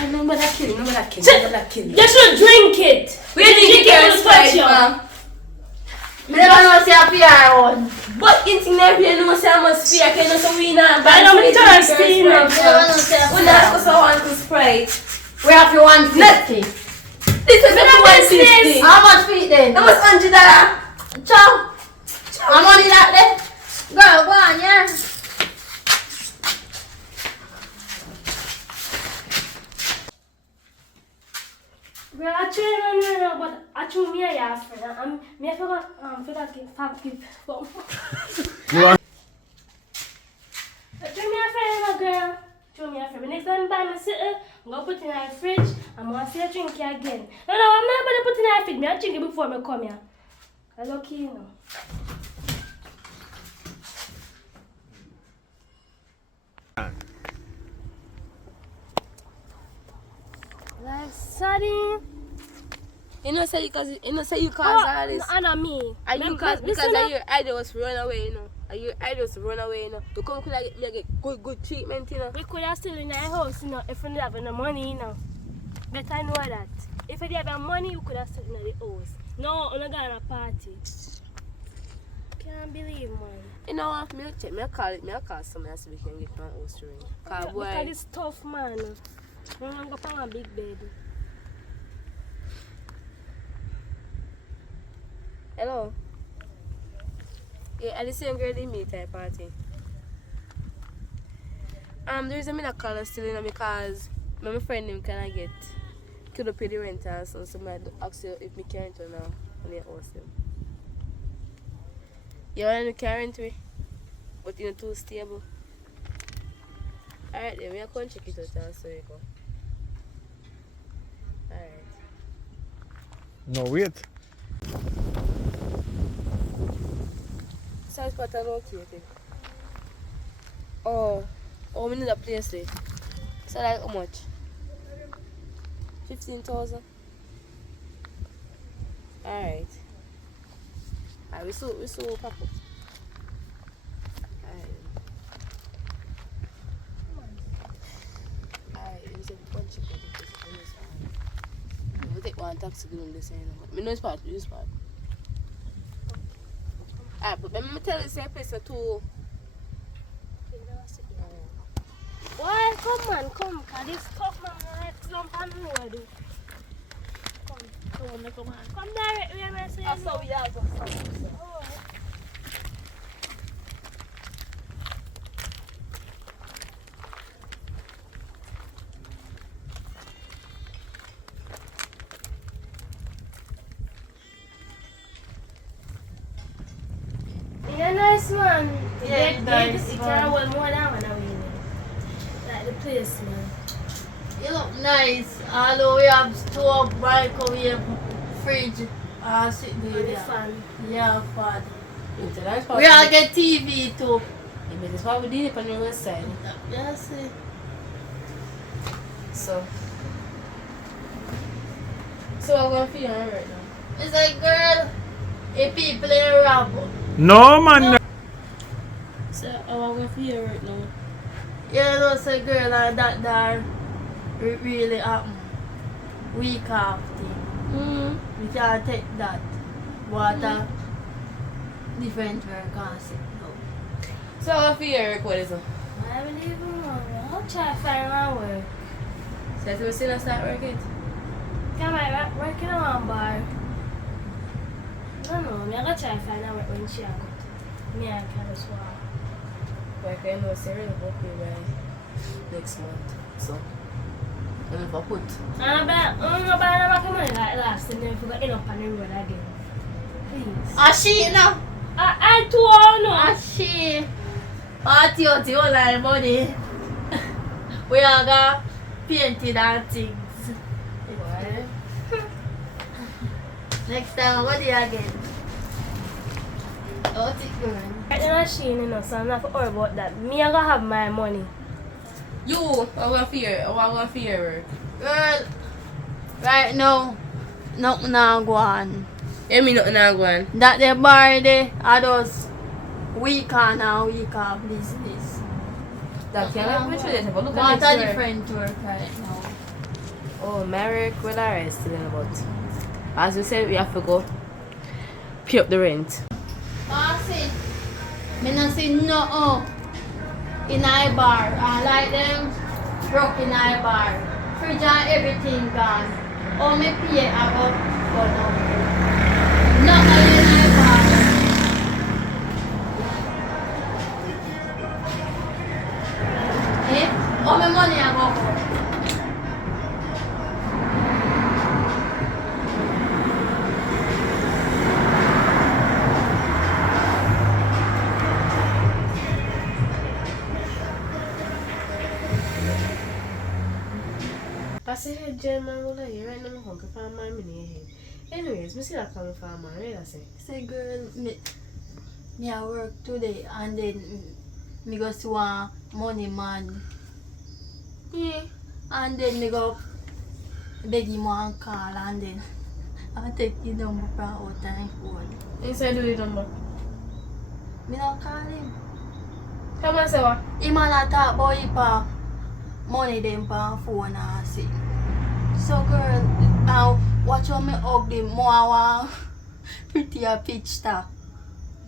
Remember that kill, remember that kill, You should drink it. We drink it Sprite, fam. Me never know say a fear one. But in every you know say I must fear, can you know so we not But I'm thirsty, you know. Me never know say a We fear not one. so want to Sprite. We have to 150. This is the 150. How much feet then? How much $100? Ciao. How money that then? Girl, go on, yeah. Girl, I train on you, but I choose me a yes friend. I forgot to have gift. Choose me a friend, girl. Choose me a friend. Next time I buy my city, I'm going to put it in my fridge. I'm going to see a drink it again. No, I'm not going to put it in my fridge. I drink it before I come here. I'm lucky, you know. Like, sorry. You know say you cause all this. No, not me. Are you because your idol was run away, you know? Are your idols run away, you know? To come could get good treatment, you know? We could have still in our house, you know, if we have no money, you know. Better I know that. If we have money, we could have still in the house. No, we're not going to a party. Can't believe, man. You know what? Me call someone else so we can get my house ring. Cause Look at this tough man. I'm going to go for a big bed. Hello? Yeah, at the same girl they meet at party. The reason I'm not calling still, you know, because my friend him can I get could pay the rent and so somebody ask you if me can rent or now on your house them. You want to can rent me? But you're too stable. Alright then, we are going to check it out and so you go. Alright. No, wait. Size pattern okay. Oh, we need a place there. So like how much? 15,000. Alright. Alright, we saw pop up. Alright, we said one chicken. We take one taxi to go on this end. We know it's part, we use part. Alright, but let me tell you, say place too. Why? Come on, come. Cause this tough man right jump on the road. Come on. Come directly and I say That's how we are. nice, man. Yeah, it's nice, It man. can hold more than one away. Like the place, man. You look nice. Although we have stove, microwave, fridge, sitting And there. the fan. Yeah, fun. That's We all get TV too. That's why we did it on the west side. Yeah, see. So I'm going to feel right now. It's like, girl, if people in rap. No, man. So I'm going to feel right now. You know, say girl like that really happen. Week off thing. We can't take that. Water different work and sit down. So I'm going to feel Eric, what is it? I believe in one. I'll try to find one word. So we still start working? Come on, working on one bar. No, I'm going to try to find out when she got to. Me, I can't just walk. Like I know Sarah will pay by next month. So I'm going to put. I'm not buying money like last and then if we got enough on the road again. Please. She now. I too all know. She. Party out the whole lot of money. We all got painted and things. Why? Next time, what do you again? Don't it go on. Right now, she you know, so I'm not worried about that. Me, I gonna have my money. You, I'm going to feel work. Girl, right now, nothing now go on. You mean nothing now going? That the bar there are those week on and week off business. That can't happen with you. Look Want at a next year. different work right now. Oh, my work will I still in about. As we said, we have to go pay up the rent. See, me not see no in a bar. I like them broke in a bar. Fridge and everything gone. Oh, me pay I go no. Not in a bar. Eh? Oh, my money I go for. I said, German will like right now. I'm hungry for my money. Anyways, we see that coming for my right? I say. Say girl, me I work today and then me go see one money man. Yeah. And then me go beg him one call and then I take the number from out and phone. Inside do the number. Me not call him. Come on, say what? Him and I talk about him for money them for phone and see. So girl, now watch how me ugly more want prettier picture.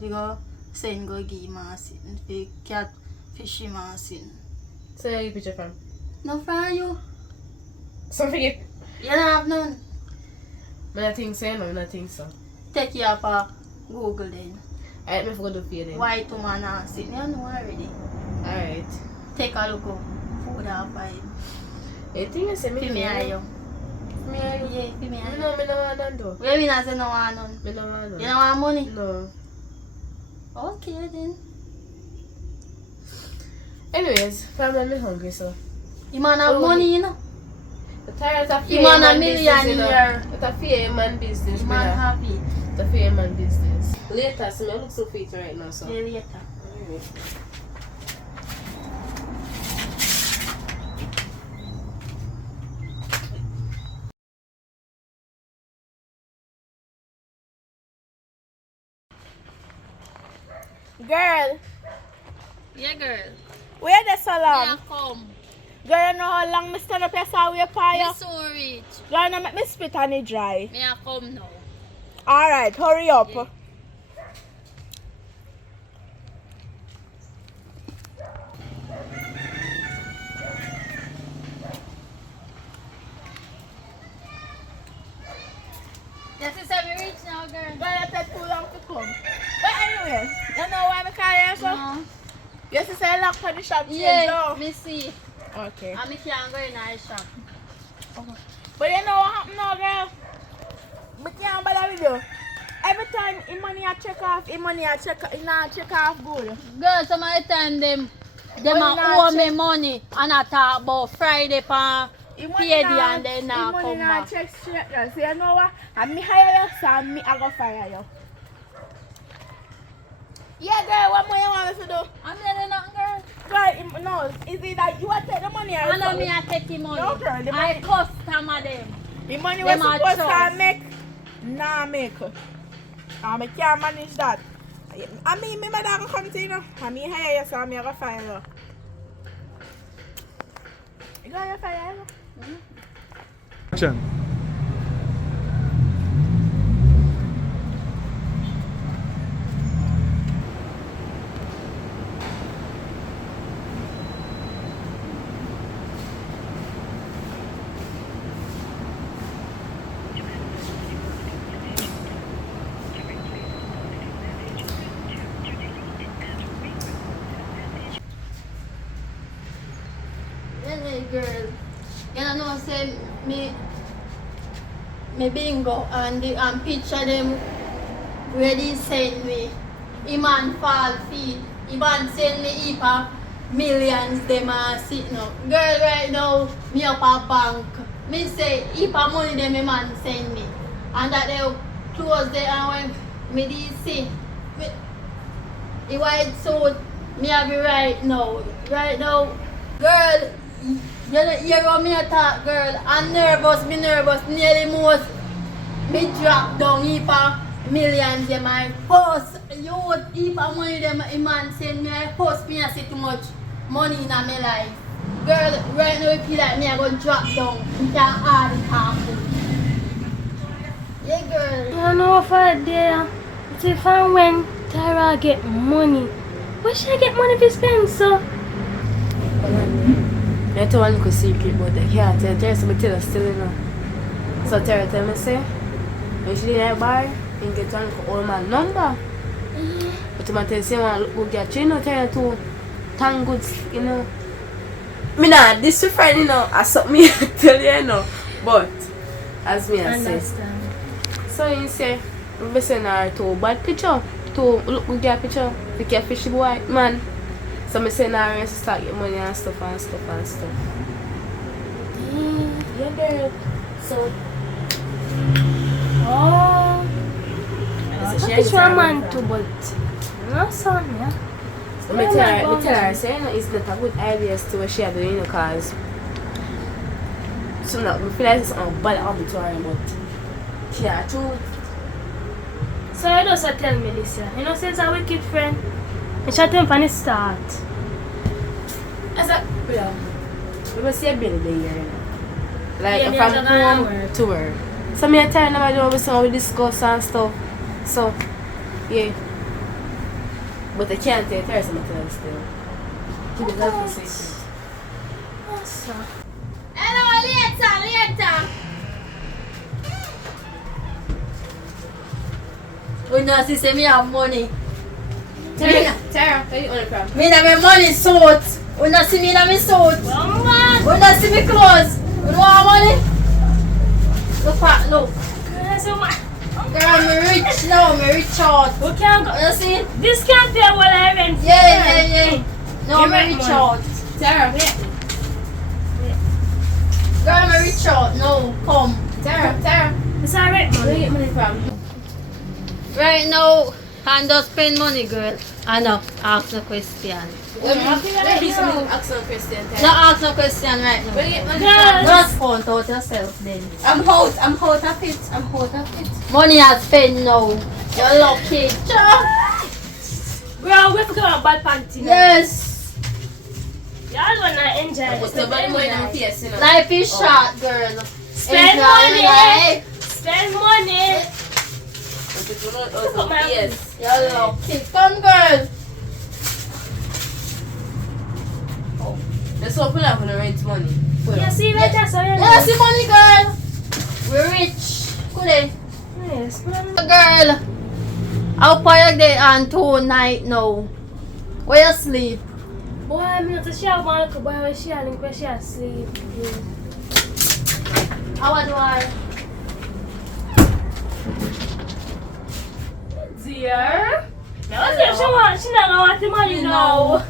You go send go give him a sit for cat fish him and sit. So where you picture from? No from you. Something you You don't have none. I think so, no, I think so. Take you up a Google then. Alright, me forgot to pay then. White woman and sit. You know already. Alright. Take a look up. Food and five. You think you say me? Fi me and you. Me and you? Yeah, fi me and you. No, me no want none though. Where me not say no want none. Me no want You none. don't want money? No. Okay then. Anyways, family, me hungry so. You man have Oh, money, you know. The tires are You man a millionaire. It's a fair man business, You man brother. happy. It's a fair man business. Later, so I look so fit right now, so. Yeah, later. Alright. Girl, Yeah, girl. where the so Yeah, long? come. Girl, you know how long me stand up here so wait for you? Me so rich. Girl, now make me spit on it dry. Me a come now. Alright, hurry up. Yeah. Yes, it's we rich now, girl. Girl, it take too long to come. But anyway, you know why me call you so? No. You see say lock for the shop change Yeah, now? me see. Okay. And me can't go in our shop. But you know what happened now, girl? Me can't bother with you. every time in money I check off, in money I check off good. Girl, some of the time them Well, a owe me money and I talk about Friday pa pay and then now come back. Check straight, girl. So you know what? And me hire you, so I go fire you. Yeah, girl, what more you want me to do? I'm not nothing, girl. Girl, no, is it that you want to take the money or I know something? me I take the money. No, girl, the I money, customer them. the money them was are supposed trust. to make, nah make. I can't manage that. I mean, me my dog come to you know. I mean, hire you, so I go fire you. You got your fire you? Action. Hey girl, you know say me bingo and the picture them where they send me. Man fall feet. Man send me heap millions them are sitting up. Girl right now me up a bank. Me say heap of money them a man send me. And that they close there and when me they see the white suit me have it right now. Right now, girl. You hear me talk, girl. I'm nervous, nearly most. Me drop down heap of millions in my first youth, heap of money them a man send me. I first me I see too much money in my life. Girl, right now you feel like me I go drop down. You can't hard it half. Yeah, girl. I know for there. But if and when Tara get money, where should I get money to spend, so? I tell one little secret, but I can't tell. Tell somebody tell us still, you know. So Tara tell me, say, when she did that bar, you get one little old man number. But you might tell say, one look good, get you know, tell you to thank good, you know. Me nah, this is friend, you know, I saw me tell you, you know. But, as me I say. So you say, I'm saying her to bad picture, to look good, get picture, to get fishy boy, man. So I send her to start get money and stuff. Yeah, girl. So, Oh. so I she think has you're a her man friend. too, but no son, yeah. So I tell her, say, you know, it's not a good idea to what she doing, you know, because so now, I feel like it's bad habit to her, but she had to. So you just tell me this, yeah. You know, say it's a wicked friend. And shut him from the start. I said, yeah, we must see a bill there, you know. Like, Yeah, if me I'm and Jaga home work. to her. So me I tell them I do what we discuss and stuff. So, yeah. But I can't tell her something else still. Keep it up for secret. Awesome. Hello, later. When I see say me have money. Tara, where you want it from? Me have my money suit. When I see me have my suit. When I see me clothes. You want money? Look at look. Girl, me rich now, me rich out. We can't go. You see? This can't pay what I rent. Yeah. No, Give me me rich money. out. Tara, Girl, me rich out. No, come. Tara, It's a rent where you money. get money from? Right now, and just spend money, girl. I know. Ask no question. Let me ask some question. No ask no question right now. Where you get money Girl. from? Just count out yourself then. I'm out of it. Money I spend now. You're lucky. Girl, we forgot about bad panty. Yes. Y'all wanna enjoy What's it. the money going on face, you know? Life is short, girl. Spend Enjoy money. life. Spend money. But if you don't owe some face. You're lucky. Come, girl. Let's open up on the rent money. You see later, so you Yeah, see money, girl. We're rich. Good. Yes, man. Girl. How far you get on 2 night now? Where you sleep? Boy, I'm not a share one look boy when she link when she asleep. How do I? see her. Now, what's it? She not gonna want the money now.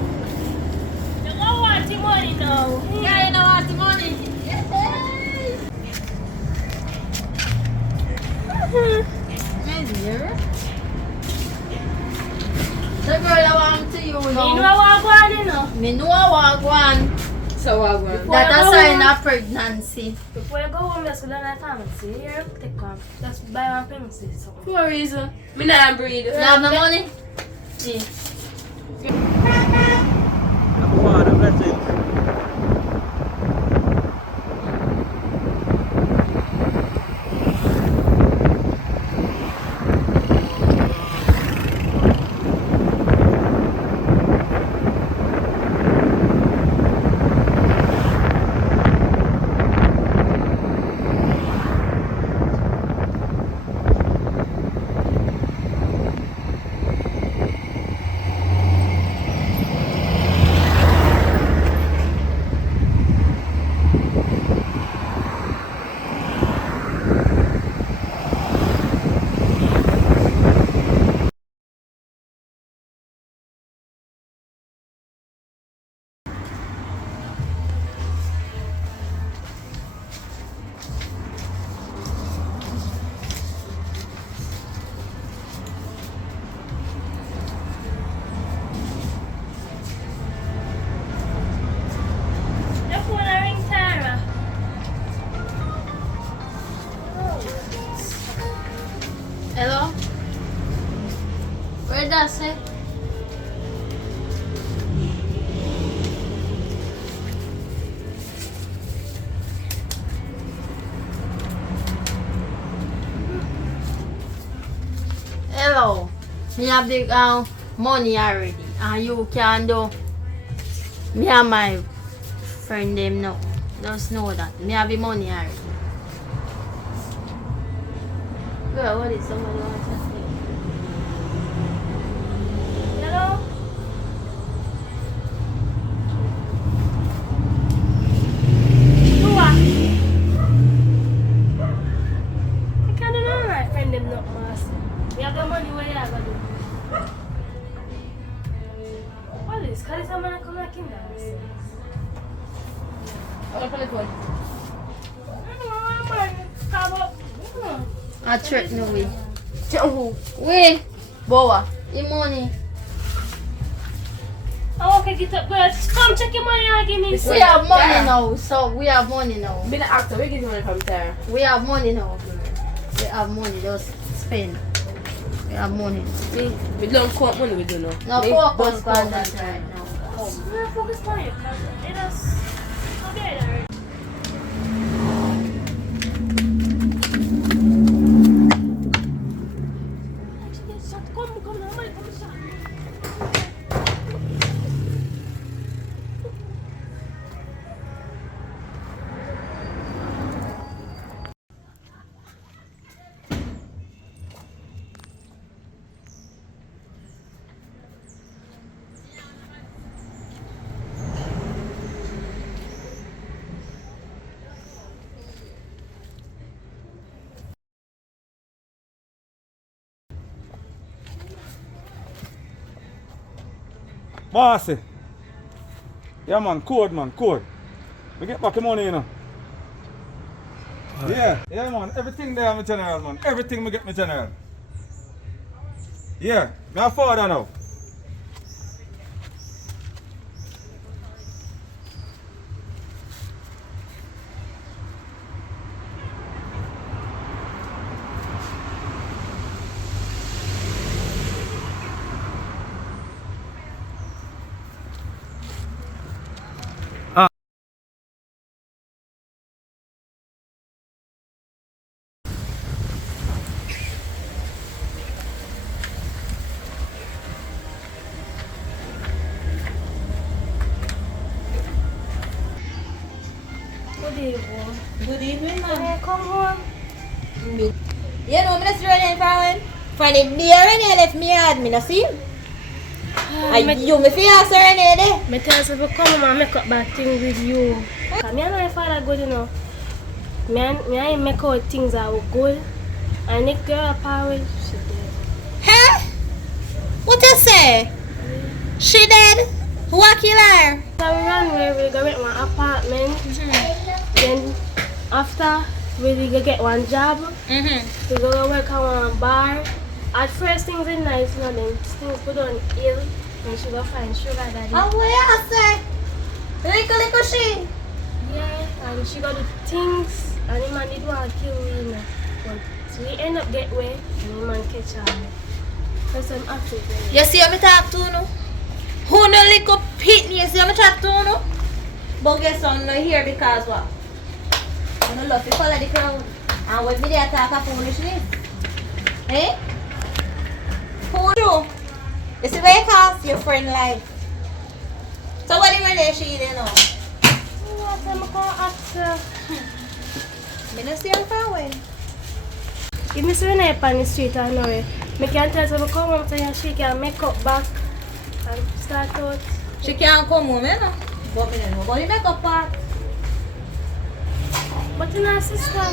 You don't want the money now. Yeah, you don't want the money. My dear. The girl I want to you You now. know what I'm going to Me know I want one. So what going? Before That I a go sign home- of pregnancy. Before you go home, let's go down to the pharmacy. Here, take one. Just buy one pregnancy. So. For a reason. Me not breed. You have no money? Yeah. Father, blessings. Just wanna ring Tara. Hello? Where does it? Hello. Me have the money already. And you can do. Me and my friend them know. Just know that. Me have the money already. Girl, what is somebody want to say? Hello? Who are? I can't do nothing right, friend them not master. We have the money where you have to do. What is? Cause this man come like him down. I'll call it one. I trick no way. Who? Wait, Boa, the money. Oh, okay, get up, girl. Come check your money and give me. We have money now, so we have money now. Be the actor. We get money from Tara. We have money now, girl. We have money, just spend. We have money. We don't count money we do now. Now We focus don't on count that right now. Come. No, focus on it. It is. Okay, already. Bossy. Yeah man, code man, code. We get back the money, you know. Yeah, man, everything there my general man. Everything we get my general. Yeah, my father now. Good evening. Good evening, ma'am. Hey, come home. You know, I'm just running from the beer and you left me hard, me no see. You me fi ask her any day. Me tell you to come and make up bad things with you. Cause me and my father good, you know. Me and make out things that were good. And the girl apart with, she dead. Huh? What you say? She dead? Who a kill her? So we ran away, we go rent one apartment. Then after we go get one job. We go work at one bar. At first things in nice, you know, then things go down ill. And she go find sugar daddy. Oh, what you say? Little she. Yeah, and she got the things, and the man did want to kill me, you know. But so we end up get away, and the man catch her. That's I'm active. You see how me talk to you? Who no little pitney? You see how me talk to you? But guess what? I'm not here because what? I don't love to follow the crowd. And when me there talk of foolishness. Eh? Who do? You see where it costs your friend life. So what do you really she there now? I'm going to ask her. Me don't see her far away. If I see her on the street, I know it. I can tell her to come home and she can make up back and start out. She can't come home, you know. But me don't know about the makeup part. But you know, sister.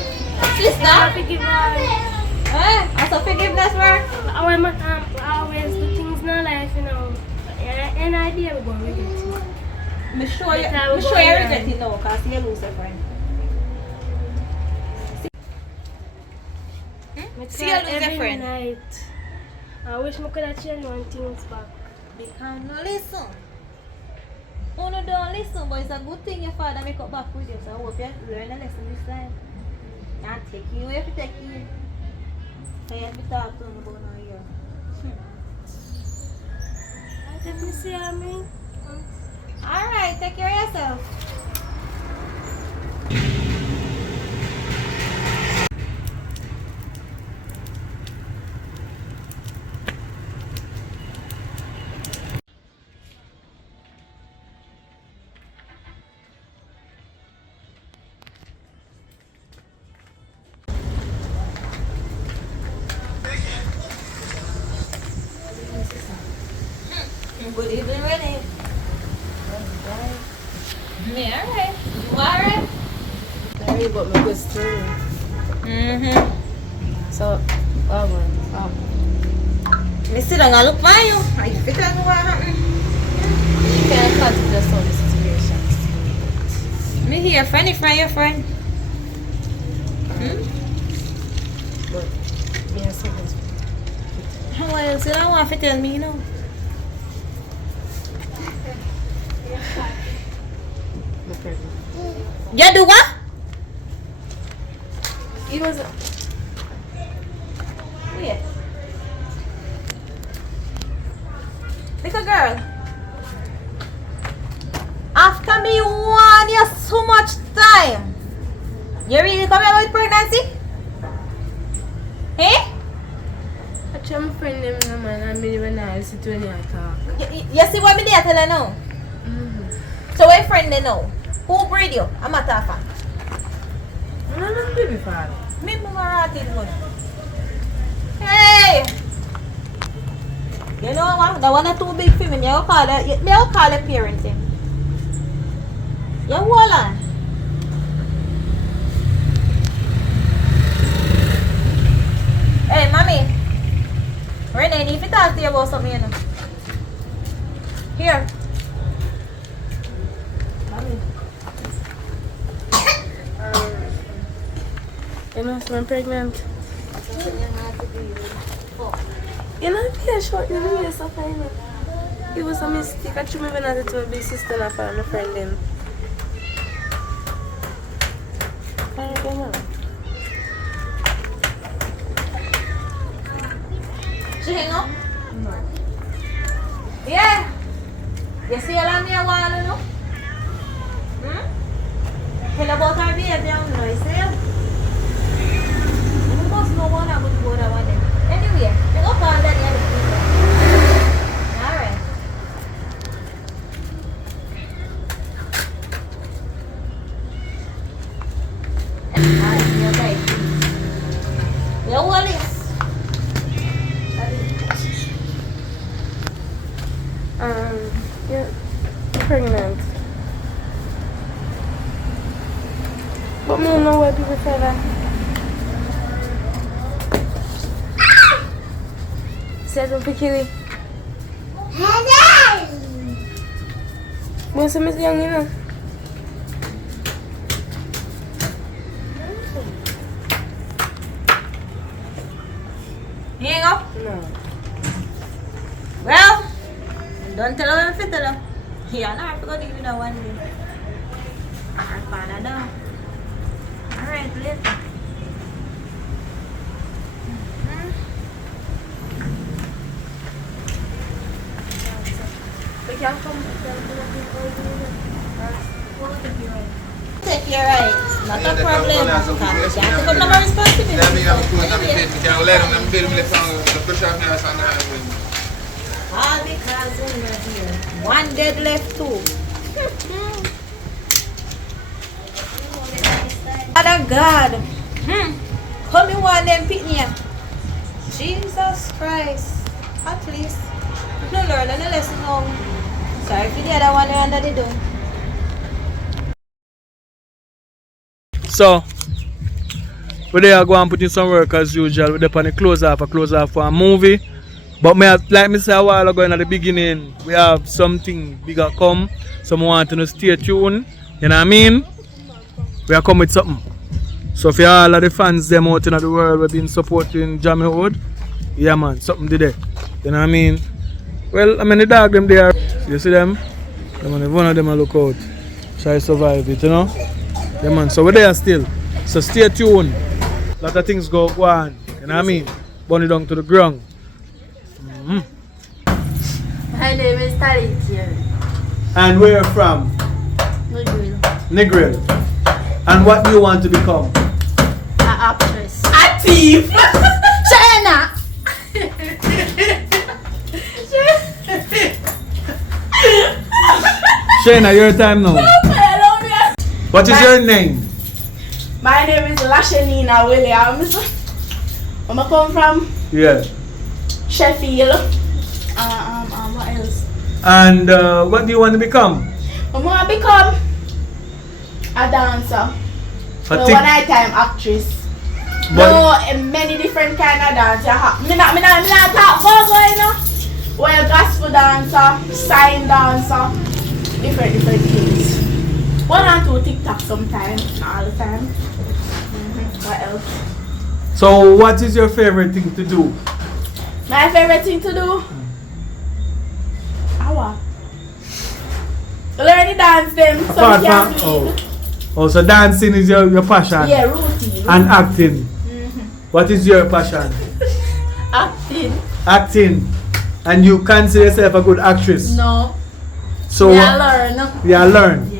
Sister? I forgive her. Eh? That's a forgiveness work? I always do things in my life, you know. Any idea we're going to regret it. I'm sure you regret it now because you lose a friend. See you lose a friend? Night. I wish I could have changed one things back. Because no listen. Oh no, don't listen, but it's a good thing your father make up back with you. So I hope you learn a lesson this time. And take you if you take you. So you have to talk to him about now here. I definitely see her, me. Alright, take care of yourself. Good evening, Renee. Yeah, alright. You alright? I heard about my good story. So, Me sit down and look for you. I fit on what happened. you can't continue to solve the situation. Me here, friend, your friend. But, me and siblings. How else you don't want to tell me, you know? I'm pregnant. You do what? It was Wait. Little girl. After me warn you so much time, you really come here with pregnancy? Eh? actually my friend them, man, and me when I listen to any talk. You see what me there tell you now? So what friend they know? Who breed you? I'm a matter of fact. I'm not a baby father. Me rotted good. Hey! You know what? That one are too big for me. I'll call it parenting. You hold on. Hey, mommy. Renee, need to talk to you about something, you know. Here. Mommy. You know, so I'm pregnant. You know, be short, you know, yes, I find it. It was a mistake. I should even have to be sister and my friend then. I don't know. She hang up? No. Yeah. You see all me a while, you know? Tell about her baby, you know, you see? You must know one I'm going to go that one then. Anyway, you go call Daddy and the people. Alright. Alright, you're right. You hold this. favor. Say something, Kili. What's the Miss Young, you know? You ain't go? No. Well, don't tell her if you tell her. Yeah, no, I forgot to give you that one day. I found out now. Alright, later. We can come. Take your right. Not a problem. Can't take up no more responsibility. All because when you're here. One dead left too. Father God. Come in one them pitney. Jesus Christ. At least. No learn any lesson now. Sorry for the other one you're under the door. So, we there go and put in some work as usual. We're on the close off for a movie. But like I said a while ago in the beginning, we have something bigger come. So I want to stay tuned. You know what I mean? We are coming with something. So for all of the fans them out in the world we've been supporting JAMMIWOOD, yeah man, something today. You know what I mean? Well, I mean the dog them there. You see them? Yeah, man, if one of them look out, try to survive it, you know? Yeah man, so we're there still. So stay tuned. A lot of things go on. You know what I mean? Burn it down to the ground. My name is Talitia. And where you from? Negril. Negril. And what do you want to become? An actress. A thief. China! Shayna, your time now. Hello, dear. What is your name? My name is Lashanina Williams. Where I come from? Yeah. Sheffield. What else? And what do you want to become? I want to become a dancer. A One nighttime actress. No, many different kind of dance. Me not talk about you know. Well, gospel dancer, sign dancer, different things. 1 and 2 TikTok sometimes, not all the time. What else? So what is your favorite thing to do? My favorite thing to do? Learn the dance them so Apart you can from- do it. Oh, so dancing is your passion? Yeah, routine. And acting? What is your passion? Acting. Acting. And you consider yourself a good actress? No. So Yeah, learn. Yeah, learn.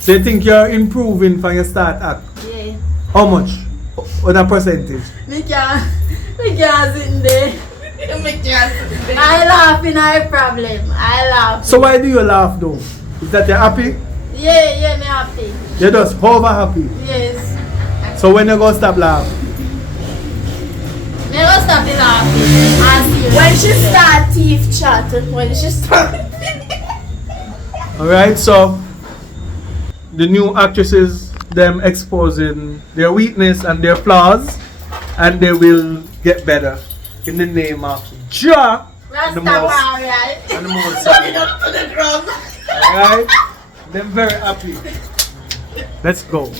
So you think you're improving from your start act? Yeah. How much? What a percentage? Me can't sit in there. Me can't sit there. I laugh in my problem. I laugh. So why do you laugh though? Is that you're happy? Yeah, me happy. You're just over happy. Yes. So when you gonna stop laughing? Me go stop the laughing. When she start teeth chat, when she start. Alright, so the new actresses, them exposing their weakness and their flaws, and they will get better in the name of Jah and the most and the most. Up to the ground. Alright? They're very happy. Let's go.